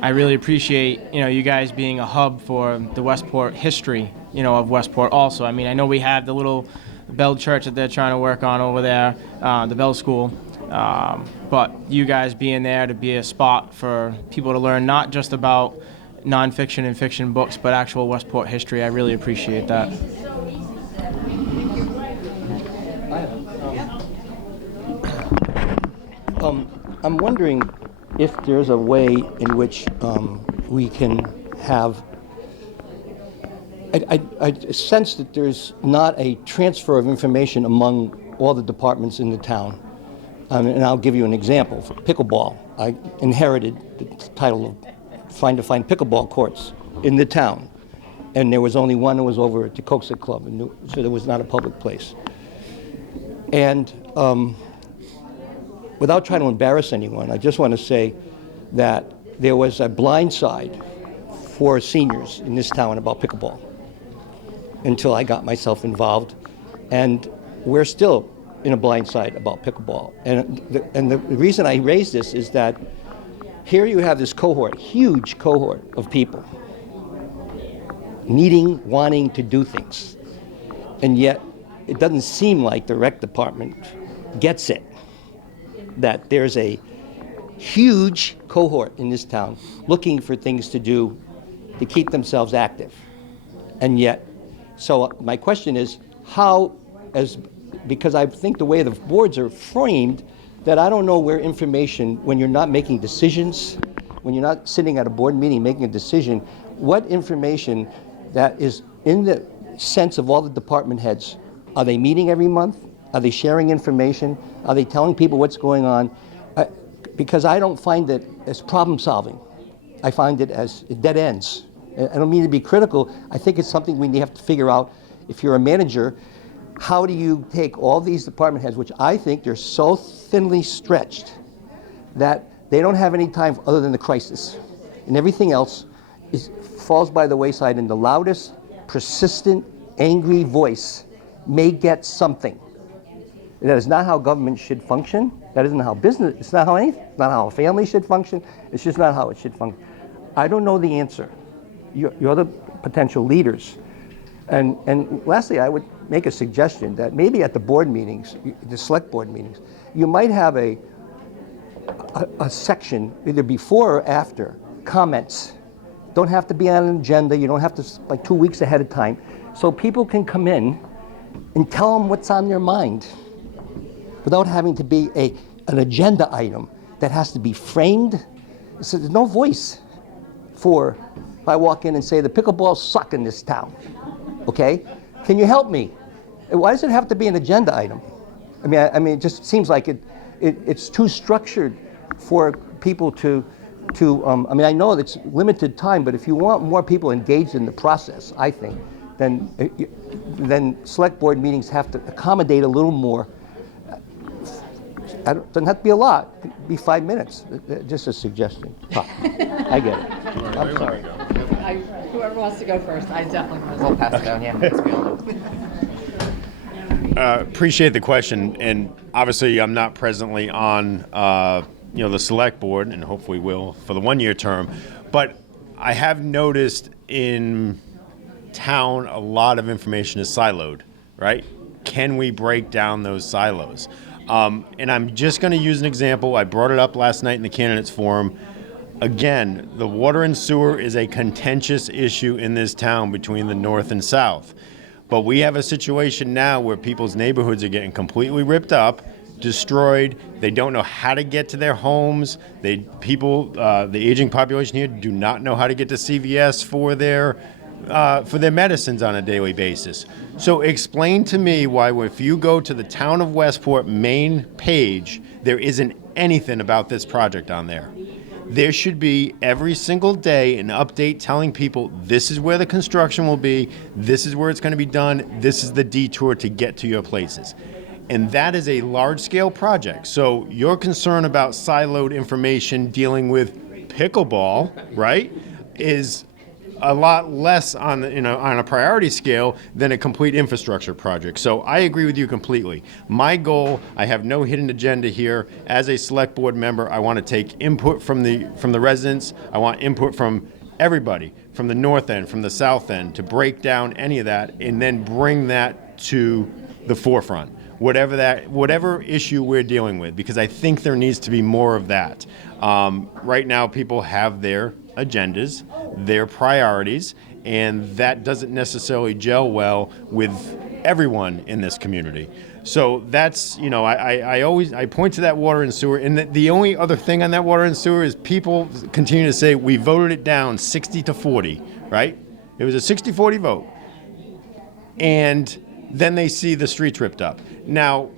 I really appreciate, you guys being a hub for the Westport history, of Westport also. I mean, I know we have the little Bell Church that they're trying to work on over there, the Bell School. But you guys being there to be a spot for people to learn not just about nonfiction and fiction books, but actual Westport history, I really appreciate that. I'm wondering, if there's a way in which we can have, I sense that there's not a transfer of information among all the departments in the town. And I'll give you an example. For pickleball, I inherited the title of trying to find pickleball courts in the town. And there was only one that was over at the Coxa Club, so there was not a public place. And without trying to embarrass anyone, I just want to say that there was a blind side for seniors in this town about pickleball until I got myself involved. And we're still in a blind side about pickleball. And the reason I raise this is that here you have this cohort, huge cohort of people wanting to do things. And yet it doesn't seem like the rec department gets it, that there's a huge cohort in this town looking for things to do to keep themselves active. And yet, so my question is, because I think the way the boards are framed, that I don't know where information, when you're not making decisions, when you're not sitting at a board meeting making a decision, what information that is in the sense of all the department heads, are they meeting every month? Are they sharing information? Are they telling people what's going on? Because I don't find it as problem solving. I find it as dead ends. I don't mean to be critical. I think it's something we have to figure out. If you're a manager, how do you take all these department heads, which I think they're so thinly stretched that they don't have any time other than the crisis, and everything else falls by the wayside, and the loudest, persistent, angry voice may get something. That is not how government should function. That isn't how business, it's not how a family should function. It's just not how it should function. I don't know the answer. You're the potential leaders. And lastly, I would make a suggestion that maybe at the board meetings, the select board meetings, you might have a section, either before or after, comments. Don't have to be on an agenda. You don't have to, like 2 weeks ahead of time. So people can come in and tell them what's on their mind without having to be an agenda item that has to be framed. So there's no voice for, if I walk in and say, the pickleballs suck in this town, okay? Can you help me? Why does it have to be an agenda item? I mean, it just seems like it's too structured for people to I mean, I know it's limited time, but if you want more people engaged in the process, I think, then select board meetings have to accommodate a little more. It doesn't have to be a lot. It could be 5 minutes. Just a suggestion. I get it. I'm sorry. Whoever wants to go first, I definitely want to. We'll pass it down, yeah. As we all know. Appreciate the question, and obviously I'm not presently on the select board, and hopefully will for the 1-year term, but I have noticed in town a lot of information is siloed, right? Can we break down those silos? And I'm just going to use an example. I brought it up last night in the candidates forum. Again, the water and sewer is a contentious issue in this town between the north and south. But we have a situation now where people's neighborhoods are getting completely ripped up, destroyed. They don't know how to get to their homes. The aging population here do not know how to get to CVS for their medicines on a daily basis. So explain to me why if you go to the Town of Westport main page, there isn't anything about this project on there. There should be every single day an update telling people this is where the construction will be, this is where it's going to be done, this is the detour to get to your places. And that is a large-scale project. So your concern about siloed information dealing with pickleball, right, is a lot less on a priority scale than a complete infrastructure project. So I agree with you completely. My goal, I have no hidden agenda here. As a select board member, I want to take input from the residents. I want input from everybody, from the north end, from the south end, to break down any of that and then bring that to the forefront. Whatever issue we're dealing with, because I think there needs to be more of that. Right now, people have their agendas, their priorities, and that doesn't necessarily gel well with everyone in this community. So that's, I point to that water and sewer, and the only other thing on that water and sewer is people continue to say, we voted it down 60-40, right? It was a 60-40 vote. And then they see the streets ripped up. Now,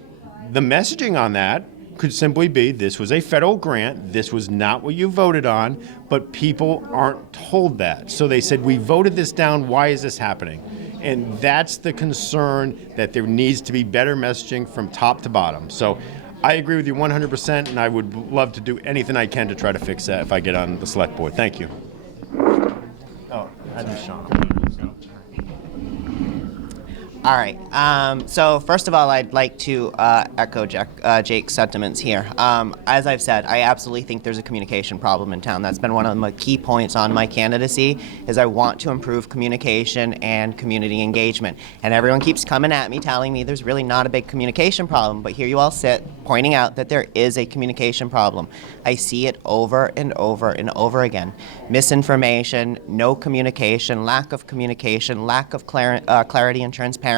the messaging on that could simply be, this was a federal grant, this was not what you voted on, but people aren't told that. So they said, we voted this down, why is this happening? And that's the concern, that there needs to be better messaging from top to bottom. So I agree with you 100%, and I would love to do anything I can to try to fix that if I get on the select board. Thank you. Oh, I do Sean. All right. So first of all, I'd like to echo Jake's sentiments here. As I've said, I absolutely think there's a communication problem in town. That's been one of my key points on my candidacy, is I want to improve communication and community engagement. And everyone keeps coming at me, telling me there's really not a big communication problem. But here you all sit, pointing out that there is a communication problem. I see it over and over and over again. Misinformation, no communication, lack of clarity and transparency.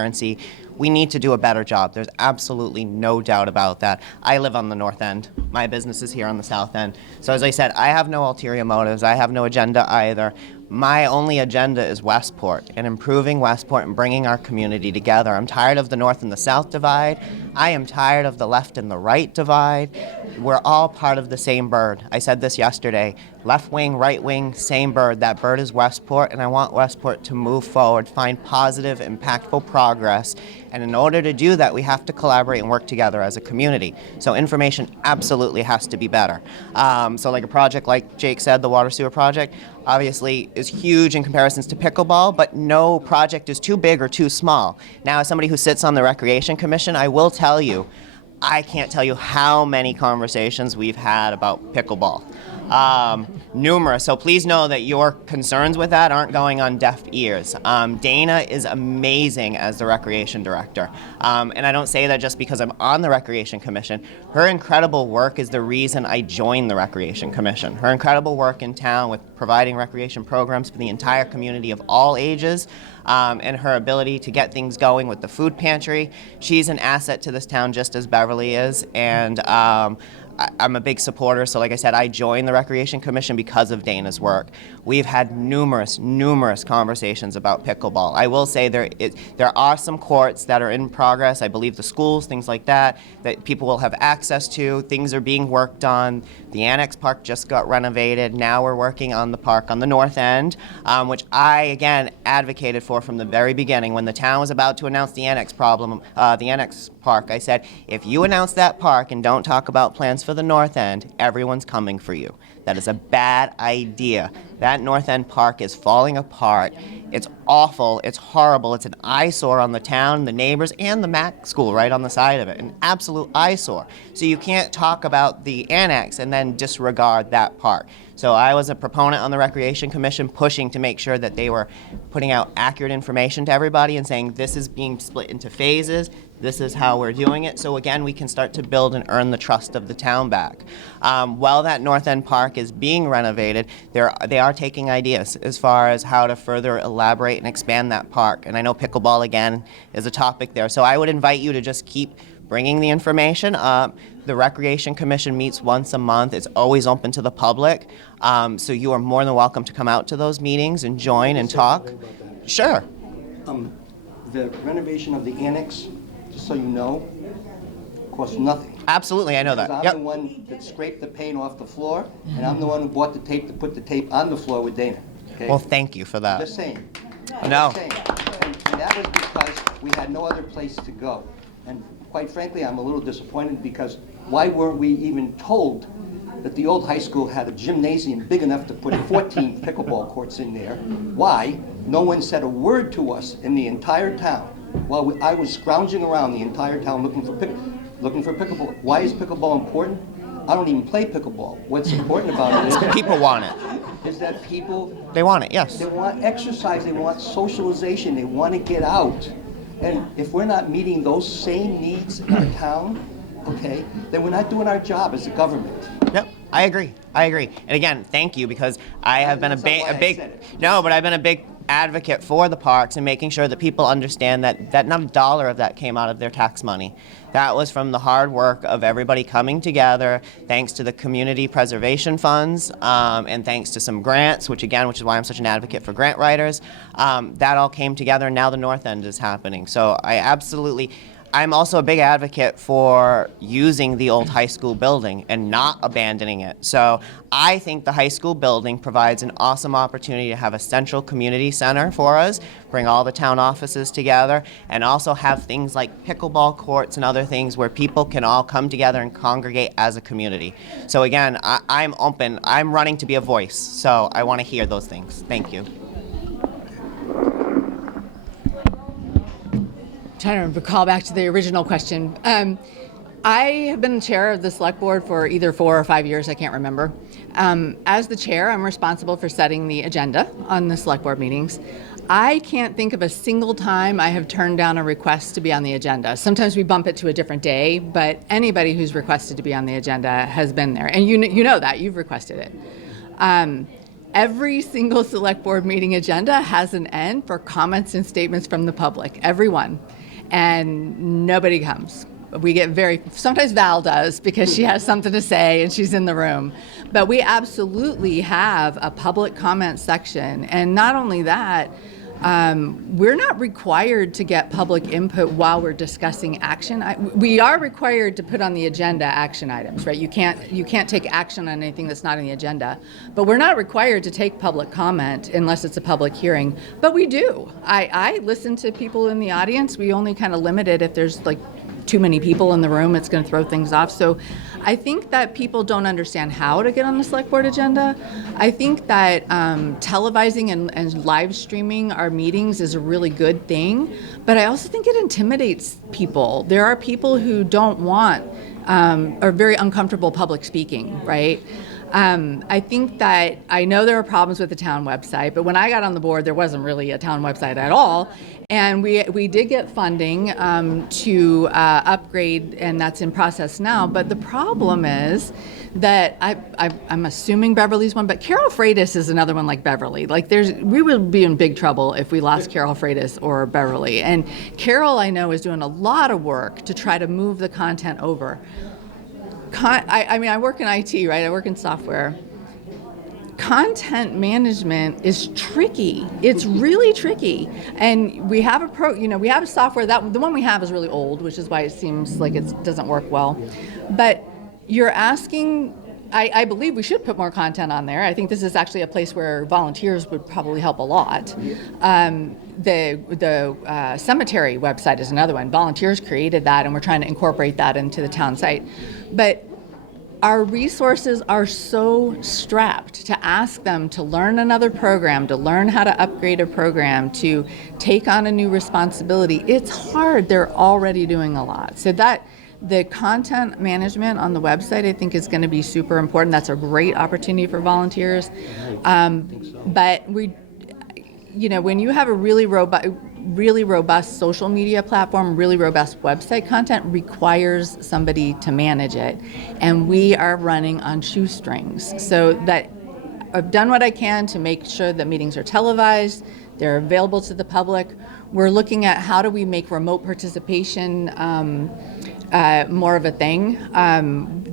We need to do a better job. There's absolutely no doubt about that. I live on the north end. My business is here on the south end. So as I said, I have no ulterior motives. I have no agenda either. My only agenda is Westport and improving Westport and bringing our community together. I'm tired of the north and the south divide. I am tired of the left and the right divide. We're all part of the same bird. I said this yesterday. Left wing, right wing, same bird. That bird is Westport, and I want Westport to move forward, find positive, impactful progress. And in order to do that, we have to collaborate and work together as a community. So information absolutely has to be better. So like a project like Jake said, the water sewer project, obviously is huge in comparisons to pickleball, but no project is too big or too small. Now, as somebody who sits on the Recreation Commission, I will tell you, I can't tell you how many conversations we've had about pickleball. Numerous. So please know that your concerns with that aren't going on deaf ears. Dana is amazing as the recreation director. And I don't say that just because I'm on the Recreation Commission. Her incredible work is the reason I joined the Recreation Commission. Her incredible work in town with providing recreation programs for the entire community of all ages, and her ability to get things going with the food pantry. She's an asset to this town just as Beverly is. And I'm a big supporter, so like I said, I joined the Recreation Commission because of Dana's work. We've had numerous conversations about pickleball. I will say there are some courts that are in progress. I believe the schools, things like that people will have access to. Things are being worked on. The Annex Park just got renovated. Now we're working on the park on the north end, which I, again, advocated for from the very beginning. When the town was about to announce the Annex Park, I said, if you announce that park and don't talk about plans for the north end, everyone's coming for you. That is a bad idea. That North End Park is falling apart. It's awful. It's horrible. It's an eyesore on the town, the neighbors, and the MAC school right on the side of it. An absolute eyesore. So you can't talk about the annex and then disregard that park. So I was a proponent on the Recreation Commission, pushing to make sure that they were putting out accurate information to everybody and saying this is being split into phases. This is how we're doing it. So again, we can start to build and earn the trust of the town back. While that North End Park is being renovated, they are taking ideas as far as how to further elaborate and expand that park. And I know pickleball, again, is a topic there. So I would invite you to just keep bringing the information up. The Recreation Commission meets once a month. It's always open to the public. So you are more than welcome to come out to those meetings and join and talk. Sure. The renovation of the annex, just so you know, costs nothing. Absolutely, I know that. I'm the one that scraped the paint off the floor, and I'm the one who bought the tape to put the tape on the floor with Dana. Okay? Well, thank you for that. Just saying. No. Just saying. And that was because we had no other place to go. And quite frankly, I'm a little disappointed because why weren't we even told that the old high school had a gymnasium big enough to put 14 pickleball courts in there? Why? No one said a word to us in the entire town while I was scrounging around the entire town looking for pickleball. Why is pickleball important? I don't even play pickleball. What's important about it is people want it. Is that people... They want it, yes. They want exercise, they want socialization, they want to get out. And if we're not meeting those same needs in our town, okay, then we're not doing our job as a government. Yep, I agree. And again, thank you, because I have been I've been a big advocate for the parks and making sure that people understand that not a dollar of that came out of their tax money. That was from the hard work of everybody coming together, thanks to the community preservation funds, and thanks to some grants, which is why I'm such an advocate for grant writers. That all came together, and now the North End is happening. So I'm also a big advocate for using the old high school building and not abandoning it. So I think the high school building provides an awesome opportunity to have a central community center for us, bring all the town offices together, and also have things like pickleball courts and other things where people can all come together and congregate as a community. So again, I'm open. I'm running to be a voice, so I want to hear those things. Thank you. Trying to recall back to the original question. I have been chair of the select board for either 4 or 5 years, I can't remember. As the chair, I'm responsible for setting the agenda on the select board meetings. I can't think of a single time I have turned down a request to be on the agenda. Sometimes we bump it to a different day, but anybody who's requested to be on the agenda has been there. And you know that, you've requested it. Every single select board meeting agenda has an end for comments and statements from the public, every one. And nobody comes. We get sometimes Val does because she has something to say and she's in the room. But we absolutely have a public comment section. And not only that, we're not required to get public input while we're discussing action. We are required to put on the agenda action items, right? You can't take action on anything that's not in the agenda. But we're not required to take public comment unless it's a public hearing. But we do. I listen to people in the audience. We only kind of limit it if there's like too many people in the room, it's going to throw things off. So I think that people don't understand how to get on the select board agenda. I think that televising and live streaming our meetings is a really good thing, but I also think it intimidates people. There are people who don't want, are very uncomfortable public speaking, right? I think that I know there are problems with the town website, but when I got on the board, there wasn't really a town website at all. And we did get funding to upgrade, and that's in process now. But the problem is that I'm assuming Beverly's one, but Carol Freitas is another one like Beverly. Like we would be in big trouble if we lost Carol Freitas or Beverly. And Carol, I know, is doing a lot of work to try to move the content over. I work in IT, right? I work in software. Content management is tricky. It's really tricky. And we have we have a software that the one we have is really old, which is why it seems like it doesn't work well. But you're asking, I believe we should put more content on there. I think this is actually a place where volunteers would probably help a lot. The cemetery website is another one. Volunteers created that, and we're trying to incorporate that into the town site. But our resources are so strapped to ask them to learn another program, to learn how to upgrade a program, to take on a new responsibility. It's hard. They're already doing a lot. So that the content management on the website, I think, is going to be super important. That's a great opportunity for volunteers. But when you have a really robust social media platform, really robust website, content requires somebody to manage it. And we are running on shoestrings. So that I've done what I can to make sure that meetings are televised, they're available to the public. We're looking at how do we make remote participation more of a thing.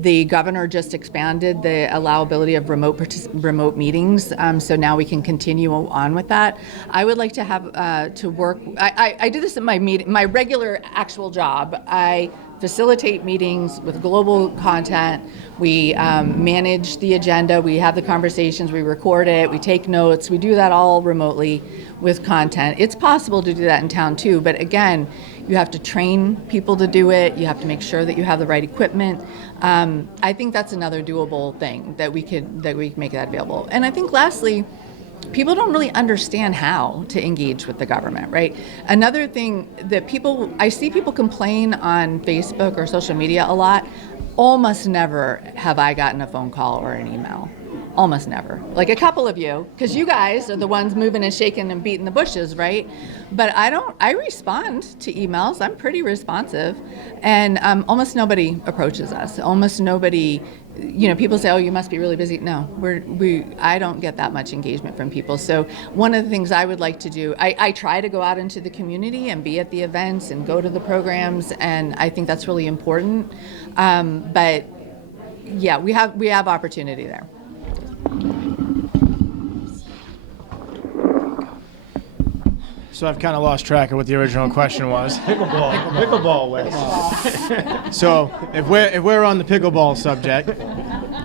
The governor just expanded the allowability of remote meetings, so now we can continue on with that. I would like to have to work. I do this in my regular actual job. I facilitate meetings with global content. We manage the agenda. We have the conversations. We record it. We take notes. We do that all remotely with content. It's possible to do that in town too, but again, you have to train people to do it. You have to make sure that you have the right equipment. I think that's another doable thing that we can make that available. And I think lastly, people don't really understand how to engage with the government, right? Another thing that I see people complain on Facebook or social media a lot. Almost never have I gotten a phone call or an email. Almost never. Like a couple of you, because you guys are the ones moving and shaking and beating the bushes, right? But I respond to emails. I'm pretty responsive. And almost nobody approaches us. Almost nobody, people say, oh, you must be really busy. No, I don't get that much engagement from people. So one of the things I would like to do, I try to go out into the community and be at the events and go to the programs, and I think that's really important. But yeah, we have opportunity there. So I've kind of lost track of what the original question was. Pickleball, Wes. So if we're on the pickleball subject,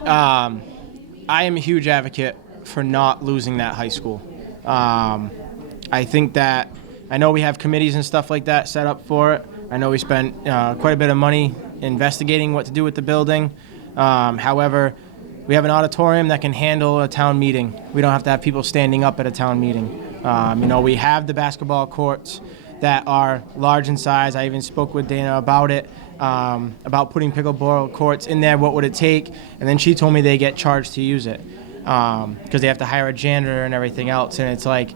I am a huge advocate for not losing that high school. I think that I know we have committees and stuff like that set up for it. I know we spent quite a bit of money investigating what to do with the building. However, we have an auditorium that can handle a town meeting. We don't have to have people standing up at a town meeting. We have the basketball courts that are large in size. I even spoke with Dana about it, about putting pickleball courts in there. What would it take? And then she told me they get charged to use it because they have to hire a janitor and everything else. And it's like,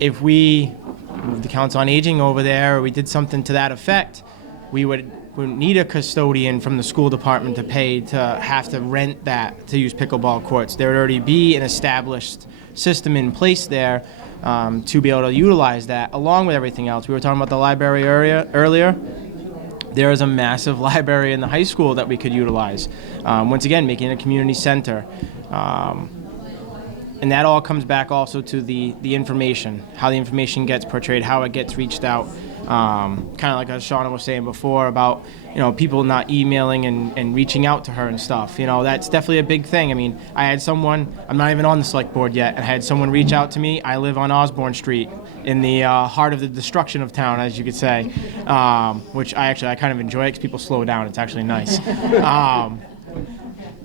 if we moved the Council on Aging over there, or we did something to that effect, we would need a custodian from the school department to pay to have to rent that to use pickleball courts. There would already be an established system in place there to be able to utilize that along with everything else. We were talking about the library earlier. There is a massive library in the high school that we could utilize. Once again, making it a community center. And that all comes back also to the information, how the information gets portrayed, how it gets reached out. Kind of like as Shauna was saying before about, people not emailing and reaching out to her and stuff. That's definitely a big thing. I mean, I had someone, I'm not even on the select board yet, and I had someone reach out to me. I live on Osborne Street in the heart of the destruction of town, as you could say, which I kind of enjoy it because people slow down. It's actually nice.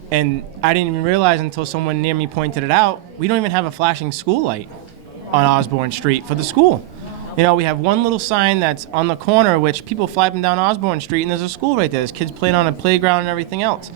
And I didn't even realize until someone near me pointed it out, we don't even have a flashing school light on Osborne Street for the school. We have one little sign that's on the corner, which people fly up and down Osborne Street, and there's a school right there. There's kids playing on a playground and everything else.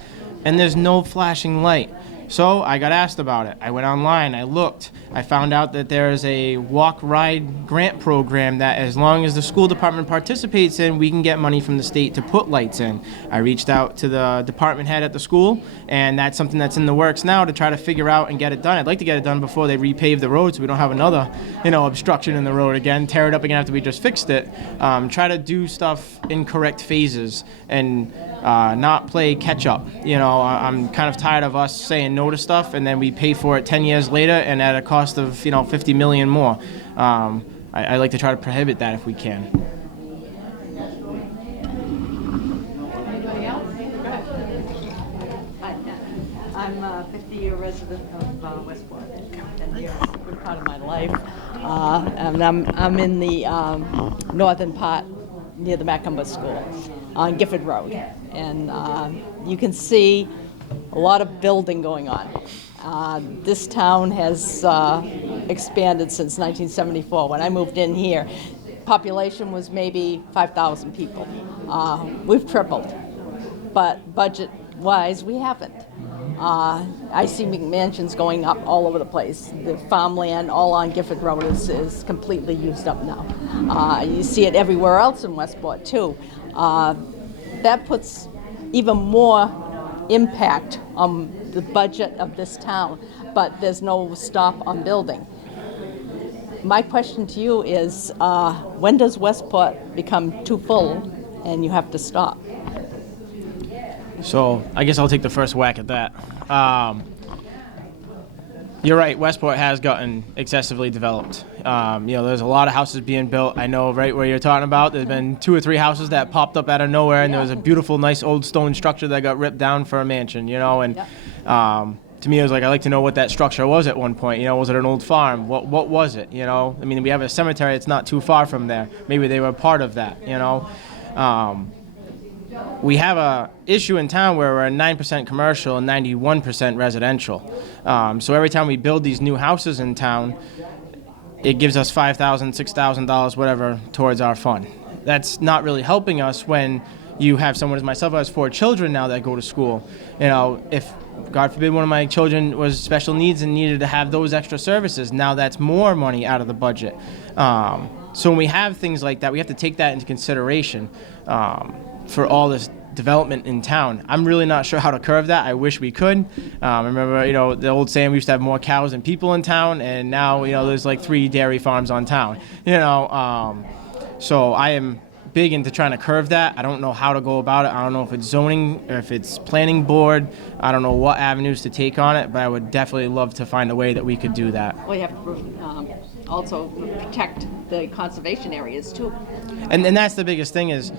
And there's no flashing light. So I got asked about it. I went online, I looked. I found out that there is a walk-ride grant program that as long as the school department participates in, we can get money from the state to put lights in. I reached out to the department head at the school, and that's something that's in the works now to try to figure out and get it done. I'd like to get it done before they repave the road so we don't have another, obstruction in the road again, tear it up again after we just fixed it. Try to do stuff in correct phases and not play catch up. I'm kind of tired of us saying no to stuff and then we pay for it 10 years later and at a cost of, $50 million more. I like to try to prohibit that if we can. Anybody else? I'm a 50-year resident of Westport. 10 years, a good part of my life. And I'm in the northern part near the Macumber School on Gifford Road. And you can see a lot of building going on. This town has expanded since 1974. When I moved in here, population was maybe 5,000 people. We've tripled, but budget-wise, we haven't. I see McMansions going up all over the place. The farmland all on Gifford Road is completely used up now. You see it everywhere else in Westport, too. That puts even more impact on the budget of this town, but there's no stop on building. My question to you is, when does Westport become too full and you have to stop? So I guess I'll take the first whack at that. You're right, Westport has gotten excessively developed. There's a lot of houses being built. I know right where you're talking about. There's been 2 or 3 houses that popped up out of nowhere, and there was a beautiful, nice old stone structure that got ripped down for a mansion, and to me, it was like, I'd like to know what that structure was at one point. Was it an old farm? What was it, we have a cemetery that's not too far from there. Maybe they were part of that, We have a issue in town where we're 9% commercial and 91% residential. So every time we build these new houses in town, it gives us $5,000, $6,000, whatever, towards our fund. That's not really helping us when you have someone as myself who has 4 children now that go to school. You know, if God forbid one of my children was special needs and needed to have those extra services, now that's more money out of the budget. So when we have things like that, we have to take that into consideration for all this development in town. I'm really not sure how to curve that. I wish we could. I remember, you know, the old saying, we used to have more cows than people in town, and now, you know, there's like 3 dairy farms on town. You know, so I am big into trying to curve that. I don't know how to go about it. I don't know if it's zoning or if it's planning board. I don't know what avenues to take on it, but I would definitely love to find a way that we could do that. Well, you have to also protect the conservation areas too. And that's the biggest thing is,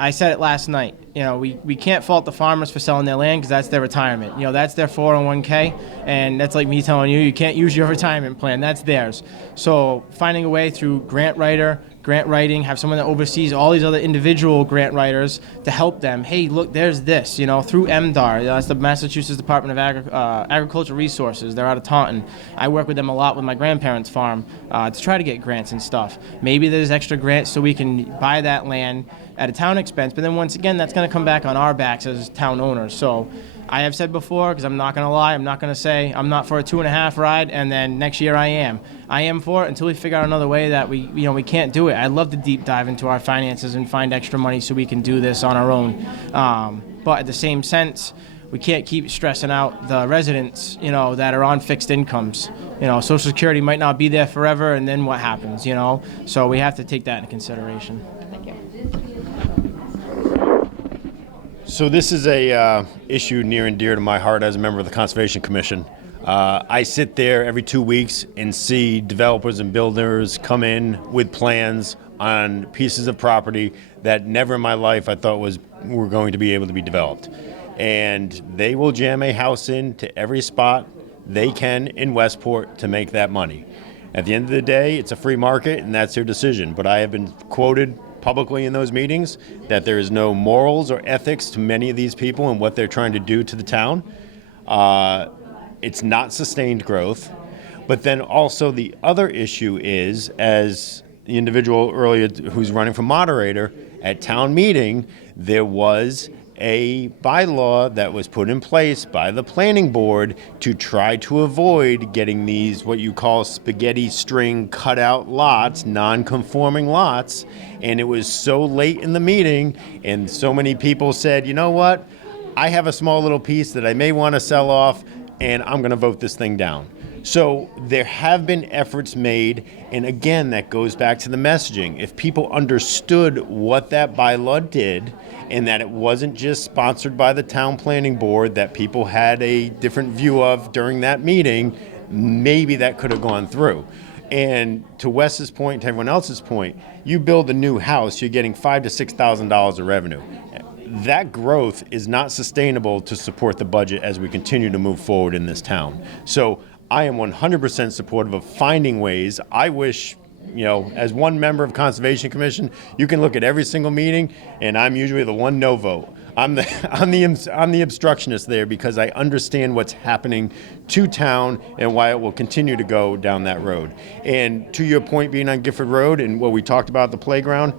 I said it last night, you know, we can't fault the farmers for selling their land because that's their retirement. You know, that's their 401k, and that's like me telling you can't use your retirement plan. That's theirs. So finding a way through grant writing, have someone that oversees all these other individual grant writers to help them. Hey, look, there's this, you know, through MDAR. You know, that's the Massachusetts Department of Agricultural Resources. They're out of Taunton. I work with them a lot with my grandparents' farm to try to get grants and stuff. Maybe there's extra grants so we can buy that land at a town expense, but then once again, that's going to come back on our backs as town owners. So I have said before, because I'm not going to lie, I'm not going to say I'm not for a 2.5 ride, and then next year I am. I am for it until we figure out another way that we can't do it. I'd love to deep dive into our finances and find extra money so we can do this on our own. But at the same sense, we can't keep stressing out the residents, you know, that are on fixed incomes. You know, Social Security might not be there forever, and then what happens, you know? So we have to take that into consideration. Thank you. So this is a issue near and dear to my heart as a member of the Conservation Commission. I sit there every 2 weeks and see developers and builders come in with plans on pieces of property that never in my life I thought were going to be able to be developed. And they will jam a house into every spot they can in Westport to make that money. At the end of the day, it's a free market and that's their decision. But I have been quoted publicly in those meetings that there is no morals or ethics to many of these people and what they're trying to do to the town. It's not sustained growth. But then also the other issue is, as the individual earlier who's running for moderator, at town meeting, there was a bylaw that was put in place by the planning board to try to avoid getting these what you call spaghetti string cutout lots, non-conforming lots. And it was so late in the meeting and so many people said, you know what, I have a small little piece that I may want to sell off and I'm going to vote this thing down. So there have been efforts made, and again, that goes back to the messaging. If people understood what that bylaw did, and that it wasn't just sponsored by the town planning board, that people had a different view of during that meeting, maybe that could have gone through. And to Wes's point, to everyone else's point, you build a new house, you're getting $5,000 to $6,000 of revenue. That growth is not sustainable to support the budget as we continue to move forward in this town. So I am 100% supportive of finding ways. I wish, you know, as one member of Conservation Commission, you can look at every single meeting, and I'm usually the one no vote. I'm the obstructionist there because I understand what's happening to town and why it will continue to go down that road. And to your point, being on Gifford Road and what we talked about, the playground,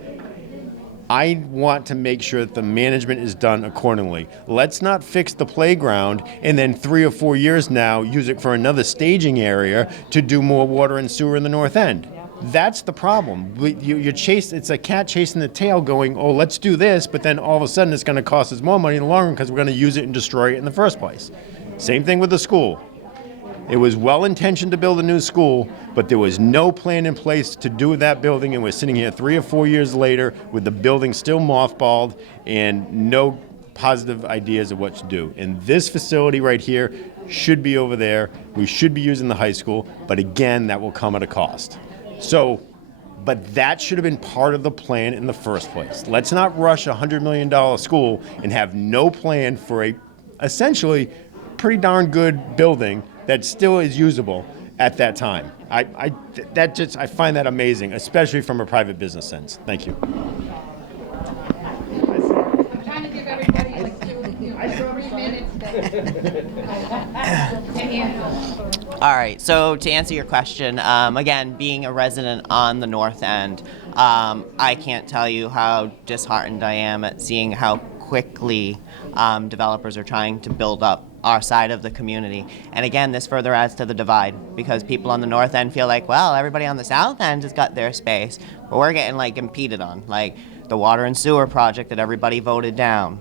I want to make sure that the management is done accordingly. Let's not fix the playground and then 3 or 4 years now use it for another staging area to do more water and sewer in the north end. That's the problem. It's a cat chasing the tail going, oh, let's do this, but then all of a sudden it's going to cost us more money in the long run because we're going to use it and destroy it in the first place. Same thing with the school. It was well-intentioned to build a new school, but there was no plan in place to do that building, and we're sitting here 3 or 4 years later with the building still mothballed and no positive ideas of what to do. And this facility right here should be over there. We should be using the high school, but again, that will come at a cost. So, but that should have been part of the plan in the first place. Let's not rush a $100 million school and have no plan for a essentially pretty darn good building that still is usable at that time. I find that amazing, especially from a private business sense. Thank you. I'm trying to give everybody like 3 minutes to answer. All right, so to answer your question, again, being a resident on the North End, I can't tell you how disheartened I am at seeing how quickly developers are trying to build up our side of the community. And again, this further adds to the divide because people on the North End feel like, well, everybody on the South End has got their space, but we're getting like impeded on, like the water and sewer project that everybody voted down.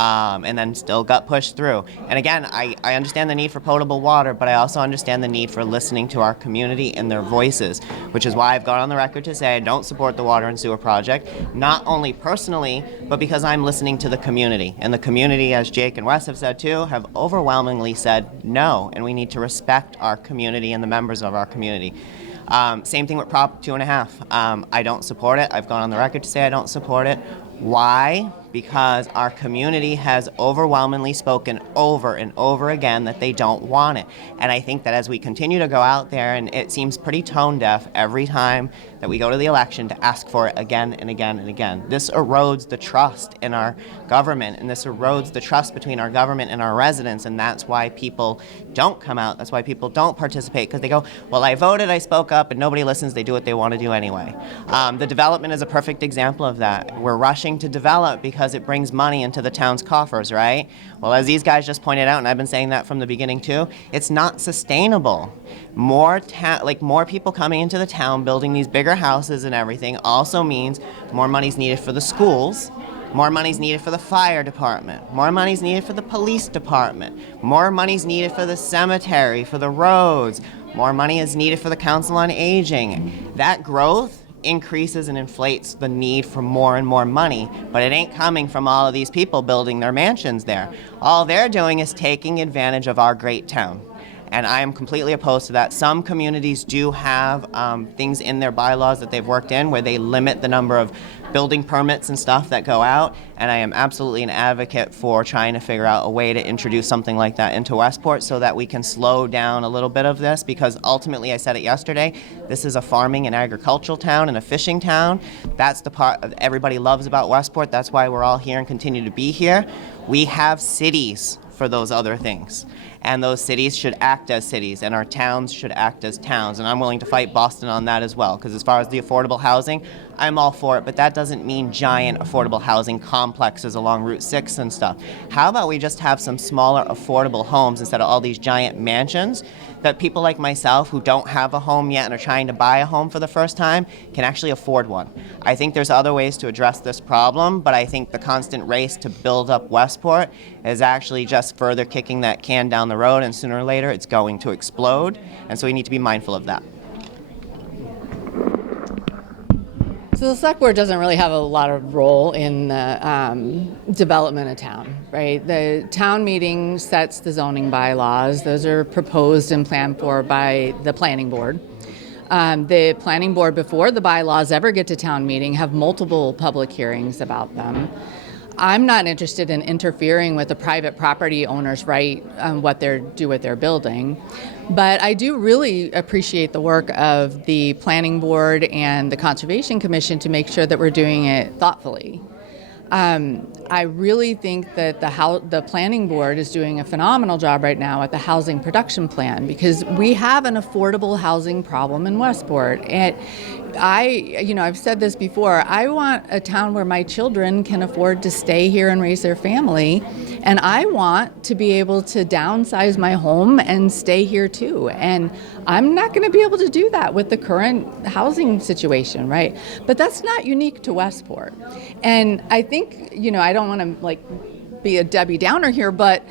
And then still got pushed through. And again, I understand the need for potable water, but I also understand the need for listening to our community and their voices, which is why I've gone on the record to say I don't support the water and sewer project, not only personally, but because I'm listening to the community. And the community, as Jake and Wes have said too, have overwhelmingly said no, and we need to respect our community and the members of our community. Same thing with Prop 2.5. I don't support it. I've gone on the record to say I don't support it. Why? Because our community has overwhelmingly spoken over and over again that they don't want it. And I think that as we continue to go out there, and it seems pretty tone deaf every time that we go to the election to ask for it again and again and again. This erodes the trust in our government, and this erodes the trust between our government and our residents, and that's why people don't come out. That's why people don't participate, because they go, well, I voted, I spoke up, and nobody listens. They do what they want to do anyway. The development is a perfect example of that. We're rushing to develop because it brings money into the town's coffers, right? Well, as these guys just pointed out, and I've been saying that from the beginning too, it's not sustainable. More people coming into the town, building these bigger houses and everything also means more money's needed for the schools, more money's needed for the fire department, more money's needed for the police department, more money's needed for the cemetery, for the roads, more money is needed for the Council on Aging. That growth increases and inflates the need for more and more money, but it ain't coming from all of these people building their mansions there. All they're doing is taking advantage of our great town. And I am completely opposed to that. Some communities do have things in their bylaws that they've worked in where they limit the number of building permits and stuff that go out, and I am absolutely an advocate for trying to figure out a way to introduce something like that into Westport so that we can slow down a little bit of this, because ultimately, I said it yesterday, this is a farming and agricultural town and a fishing town. That's the part that everybody loves about Westport. That's why we're all here and continue to be here. We have cities for those other things. And those cities should act as cities, and our towns should act as towns. And I'm willing to fight Boston on that as well, because as far as the affordable housing, I'm all for it, but that doesn't mean giant affordable housing complexes along Route 6 and stuff. How about we just have some smaller affordable homes instead of all these giant mansions that people like myself who don't have a home yet and are trying to buy a home for the first time can actually afford one. I think there's other ways to address this problem, but I think the constant race to build up Westport is actually just further kicking that can down the road, and sooner or later it's going to explode, and so we need to be mindful of that. So the select board doesn't really have a lot of role in the development of town, right? The town meeting sets the zoning bylaws. Those are proposed and planned for by the planning board. The planning board, before the bylaws ever get to town meeting, have multiple public hearings about them. I'm not interested in interfering with the private property owner's right on what they do with their building, but I do really appreciate the work of the Planning Board and the Conservation Commission to make sure that we're doing it thoughtfully. I really think that the Planning Board is doing a phenomenal job right now at the housing production plan, because we have an affordable housing problem in Westport. And I've said this before, I want a town where my children can afford to stay here and raise their family, and I want to be able to downsize my home and stay here too. And I'm not going to be able to do that with the current housing situation, right? But that's not unique to Westport. And I think, I don't want to be a Debbie Downer here, but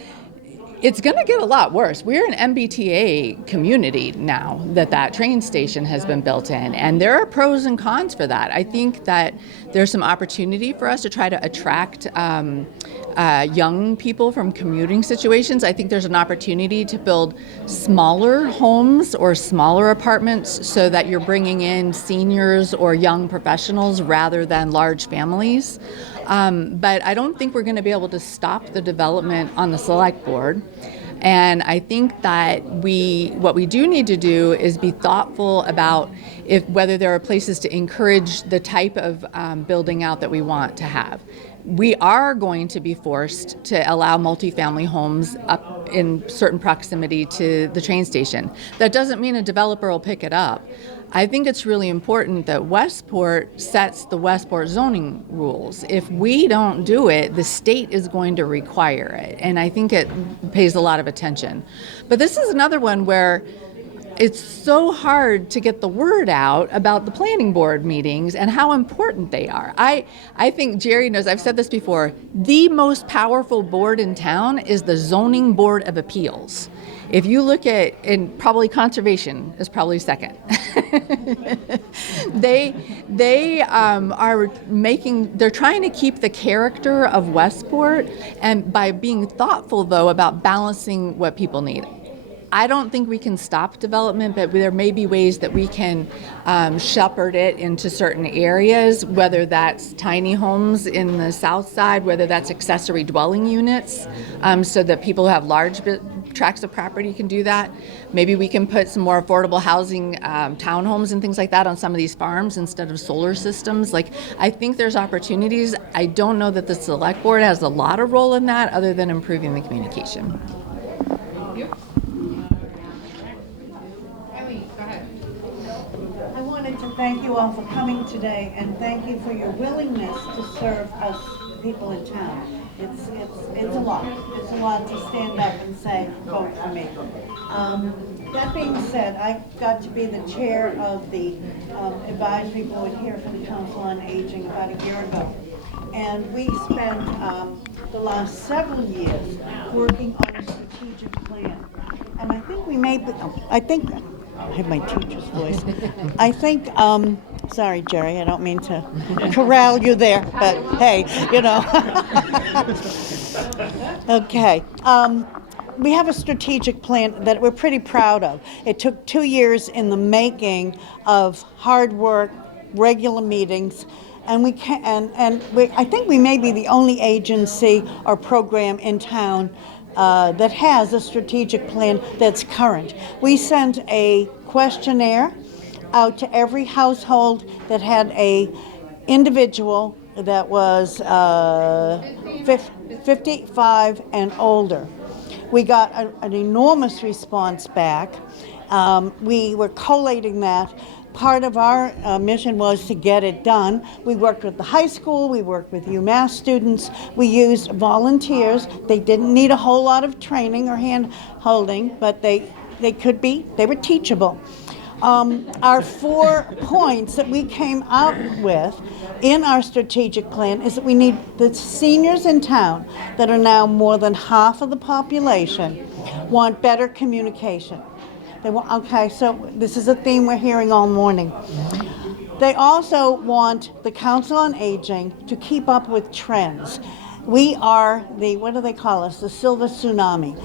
it's going to get a lot worse. We're an MBTA community now that train station has been built in, and there are pros and cons for that. I think that there's some opportunity for us to try to attract young people from commuting situations. I think there's an opportunity to build smaller homes or smaller apartments so that you're bringing in seniors or young professionals rather than large families. But I don't think we're going to be able to stop the development on the select board. And I think that what we do need to do is be thoughtful about whether there are places to encourage the type of building out that we want to have. we are going to be forced to allow multifamily homes up in certain proximity to the train station. That doesn't mean a developer will pick it up. I think it's really important that Westport sets the Westport zoning rules. If we don't do it, the state is going to require it, and I think it pays a lot of attention. But this is another one where it's so hard to get the word out about the planning board meetings and how important they are. I think Jerry knows, I've said this before, the most powerful board in town is the Zoning Board of Appeals. If you look at, and probably conservation is probably second. They are they're trying to keep the character of Westport, and by being thoughtful though about balancing what people need. I don't think we can stop development, but there may be ways that we can shepherd it into certain areas, whether that's tiny homes in the south side, whether that's accessory dwelling units, so that people who have large tracts of property can do that. Maybe we can put some more affordable housing, townhomes and things like that on some of these farms instead of solar systems. Like, I think there's opportunities. I don't know that the select board has a lot of role in that other than improving the communication. I wanted to thank you all for coming today, and thank you for your willingness to serve us people in town. It's a lot. It's a lot to stand up and say, vote for me. That being said, I got to be the chair of the advisory board here for the Council on Aging about a year ago. And we spent the last several years working on a strategic plan. And I think we made I have my teacher's voice. I think, sorry, Jerry, I don't mean to corral you there, but hey, you know. Okay. We have a strategic plan that we're pretty proud of. It took 2 years in the making of hard work, regular meetings, and I think we may be the only agency or program in town that has a strategic plan that's current. We sent a questionnaire out to every household that had a individual that was 55 and older. We got an enormous response back. We were collating that. Part of our mission was to get it done. We worked with the high school, we worked with UMass students, we used volunteers. They didn't need a whole lot of training or hand holding, but they were teachable. Our 4 points that we came out with in our strategic plan is that we need the seniors in town, that are now more than half of the population, want better communication. They want, okay, so this is a theme we're hearing all morning. They also want the Council on Aging to keep up with trends. We are the, what do they call us, the silver tsunami.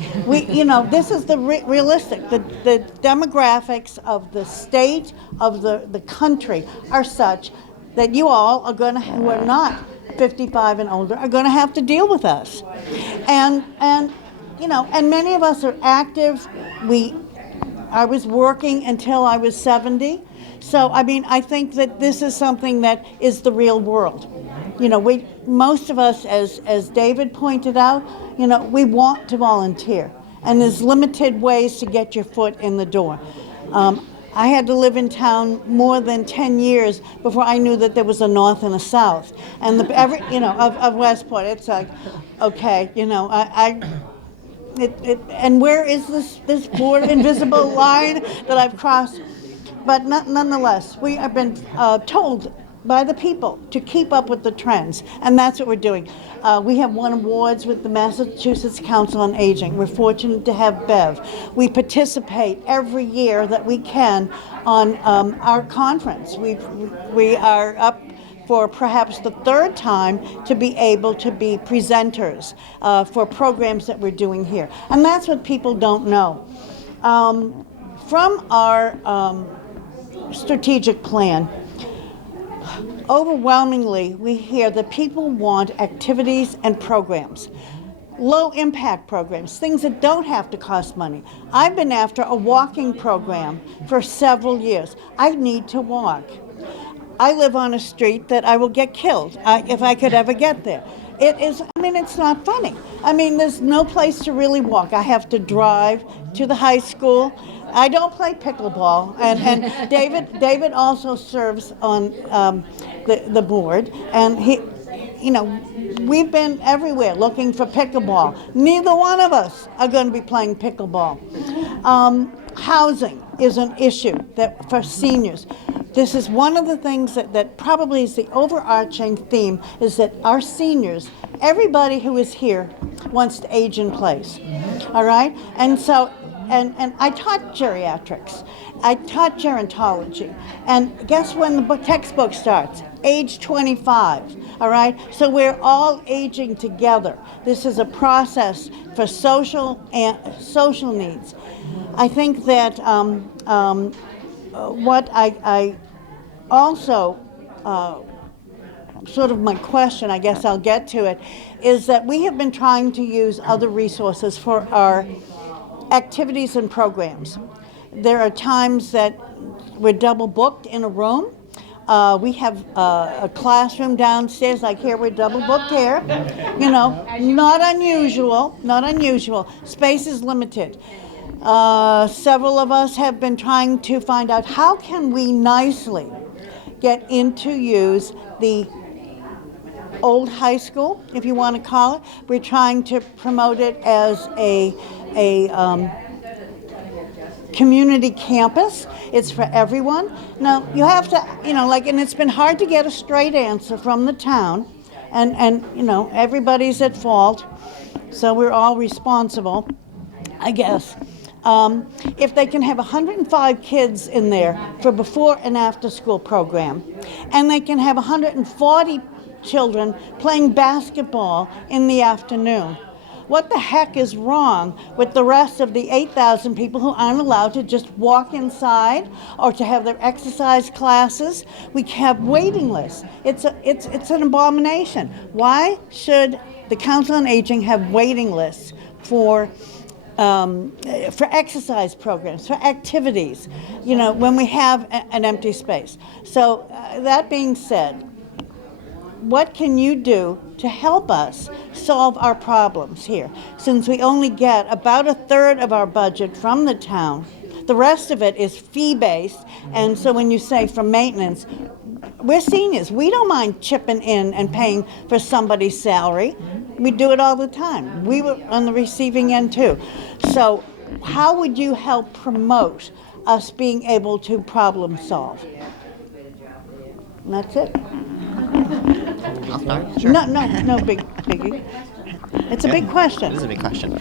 This is the realistic, the demographics of the state, of the country are such that you all are going to, who are not 55 and older, are going to have to deal with us. And many of us are active. I was working until I was 70. So, I think that this is something that is the real world. Most of us, as David pointed out, we want to volunteer. And there's limited ways to get your foot in the door. I had to live in town more than 10 years before I knew that there was a north and a south. And of Westport, it's like, okay, and where is this board invisible line that I've crossed? But nonetheless, we have been told by the people to keep up with the trends, and that's what we're doing. We have won awards with the Massachusetts Council on Aging. We're fortunate to have Bev. We participate every year that we can on our conference. We are up for perhaps the 3rd time to be able to be presenters for programs that we're doing here. And that's what people don't know. From our strategic plan, overwhelmingly we hear that people want activities and programs. Low impact programs, things that don't have to cost money. I've been after a walking program for several years. I need to walk. I live on a street that I will get killed if I could ever get there. It is, I mean, it's not funny. I mean, there's no place to really walk. I have to drive to the high school. I don't play pickleball, and David also serves on the board, and he, you know, we've been everywhere looking for pickleball. Neither one of us are going to be playing pickleball. Housing is an issue that for seniors. This is one of the things that probably is the overarching theme, is that our seniors, everybody who is here wants to age in place. All right? And so, and I taught geriatrics. I taught gerontology. And guess when the textbook starts? Age 25. All right? So we're all aging together. This is a process for social needs. I think that what I also, sort of my question, I guess I'll get to it, is that we have been trying to use other resources for our activities and programs. There are times that we're double booked in a room. We have a classroom downstairs, like here, we're double booked here. You know, not unusual, not unusual. Space is limited. Several of us have been trying to find out how can we nicely get in to use the old high school, if you want to call it. We're trying to promote it as a community campus. It's for everyone. Now, you have to, you know, like, and it's been hard to get a straight answer from the town, and you know, everybody's at fault, so we're all responsible, I guess. If they can have 105 kids in there for before and after school program, and they can have 140 children playing basketball in the afternoon, what the heck is wrong with the rest of the 8,000 people who aren't allowed to just walk inside or to have their exercise classes? We have waiting lists. It's an abomination. Why should the Council on Aging have waiting lists for exercise programs, for activities, you know, when we have an empty space? So that being said, what can you do to help us solve our problems here? Since we only get about a third of our budget from the town, the rest of it is fee-based, and so when you say for maintenance, we're seniors. We don't mind chipping in and paying for somebody's salary. We do it all the time. We were on the receiving end too. So how would you help promote us being able to problem solve? And that's it. I'll start. Sure. No biggie. It's a big question. It is a big question.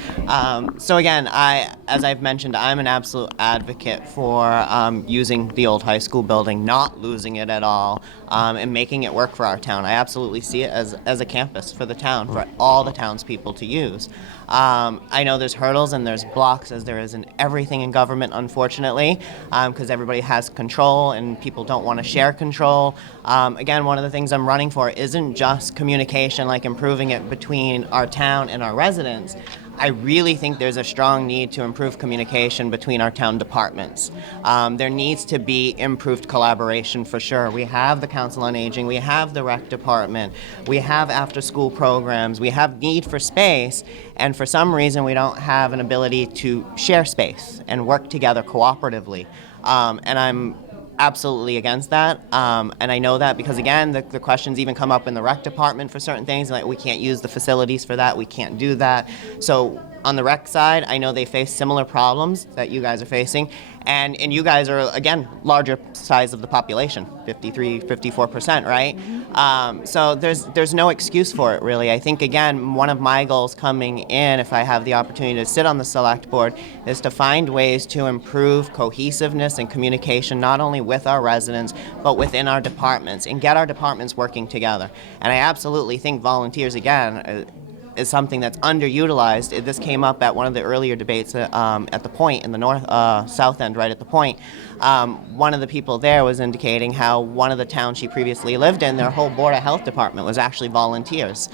So again, as I've mentioned, I'm an absolute advocate for using the old high school building, not losing it at all, and making it work for our town. I absolutely see it as a campus for the town, for all the townspeople to use. I know there's hurdles and there's blocks, as there is in everything in government, unfortunately, because everybody has control and people don't want to share control. Again, one of the things I'm running for isn't just communication, like improving it between our town and our residents. I really think there's a strong need to improve communication between our town departments. There needs to be improved collaboration for sure. We have the Council on Aging, we have the Rec Department, we have after-school programs, we have need for space, and for some reason we don't have an ability to share space and work together cooperatively. And I'm absolutely against that, and I know that because, again, the questions even come up in the rec department for certain things, like we can't use the facilities for that, we can't do that. So on the rec side, I know they face similar problems that you guys are facing, and you guys are, again, larger size of the population, 54%, right? So there's no excuse for it, really. I think, again, one of my goals coming in, if I have the opportunity to sit on the select board, is to find ways to improve cohesiveness and communication, not only with our residents, but within our departments, and get our departments working together. And I absolutely think volunteers, again, is something that's underutilized. This came up at one of the earlier debates at the Point in the south end, right at the Point. One of the people there was indicating how one of the towns she previously lived in, their whole Board of Health department was actually volunteers.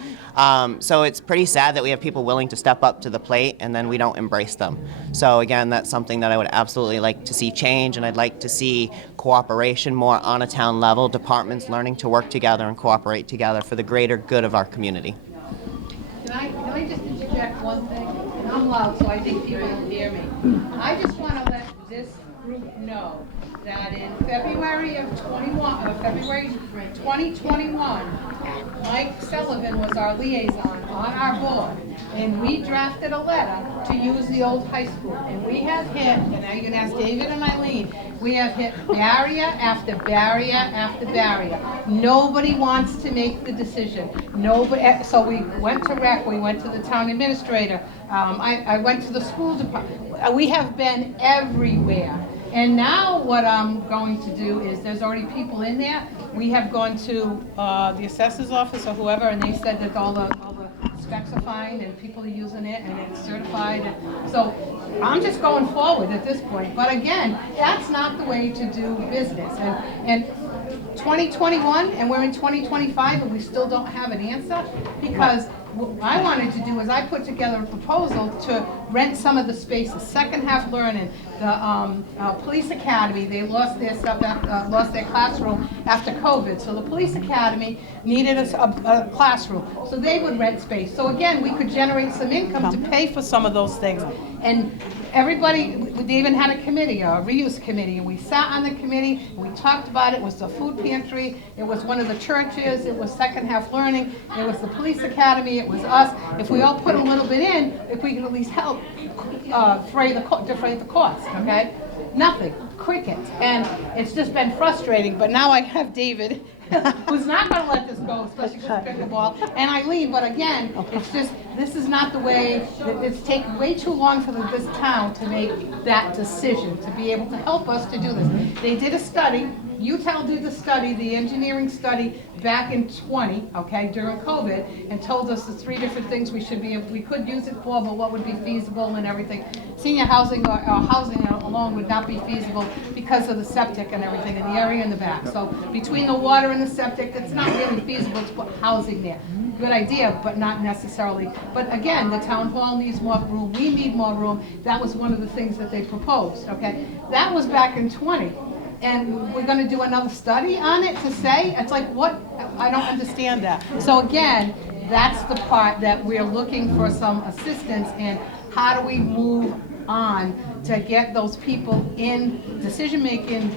So it's pretty sad that we have people willing to step up to the plate and then we don't embrace them. So again, that's something that I would absolutely like to see change, and I'd like to see cooperation more on a town level, departments learning to work together and cooperate together for the greater good of our community. Can I just interject one thing? And I'm loud, so I think people will hear me. I just want to let this group know that in February of February 2021, Mike Sullivan was our liaison on our board, and we drafted a letter to use the old high school. And we have hit, and now you can ask David and Eileen, we have hit barrier after barrier after barrier. Nobody wants to make the decision. Nobody. So we went to rec, we went to the town administrator, I went to the school department. We have been everywhere. And now what I'm going to do is, there's already people in there. We have gone to the assessor's office or whoever, and they said that all the specs are fine and people are using it and it's certified. And so I'm just going forward at this point. But again, that's not the way to do business. And 2021 and we're in 2025 and we still don't have an answer, because what I wanted to do is I put together a proposal to rent some of the spaces. Second half learning, the police academy, they lost their stuff, lost their classroom after COVID. So the police academy needed a classroom, so they would rent space. So again, we could generate some income to pay for some of those things. And everybody, they even had a committee, a reuse committee, and we sat on the committee, and we talked about it. It was the food pantry, it was one of the churches, it was second half learning, it was the police academy, it was us. If we all put a little bit in, if we could at least help defray the cost, okay? Nothing, crickets, and it's just been frustrating, but now I have David, who's not gonna let this go, especially with pickleball, and Eileen, but again, it's just, this is not the way, it's taken way too long for this town to make that decision, to be able to help us to do this. They did a study, UTEL did the study, the engineering study, back in 20, okay, during COVID, and told us the 3 different things we could use it for, but what would be feasible and everything. Senior housing or housing alone would not be feasible because of the septic and everything in the area in the back. So between the water and the septic, it's not really feasible to put housing there. Good idea, but not necessarily. But again, the town hall needs more room, we need more room. That was one of the things that they proposed, okay? That was back in 20. And we're going to do another study on it to say, it's like, what? I don't understand that. So again, that's the part that we're looking for some assistance in. How do we move on to get those people in decision-making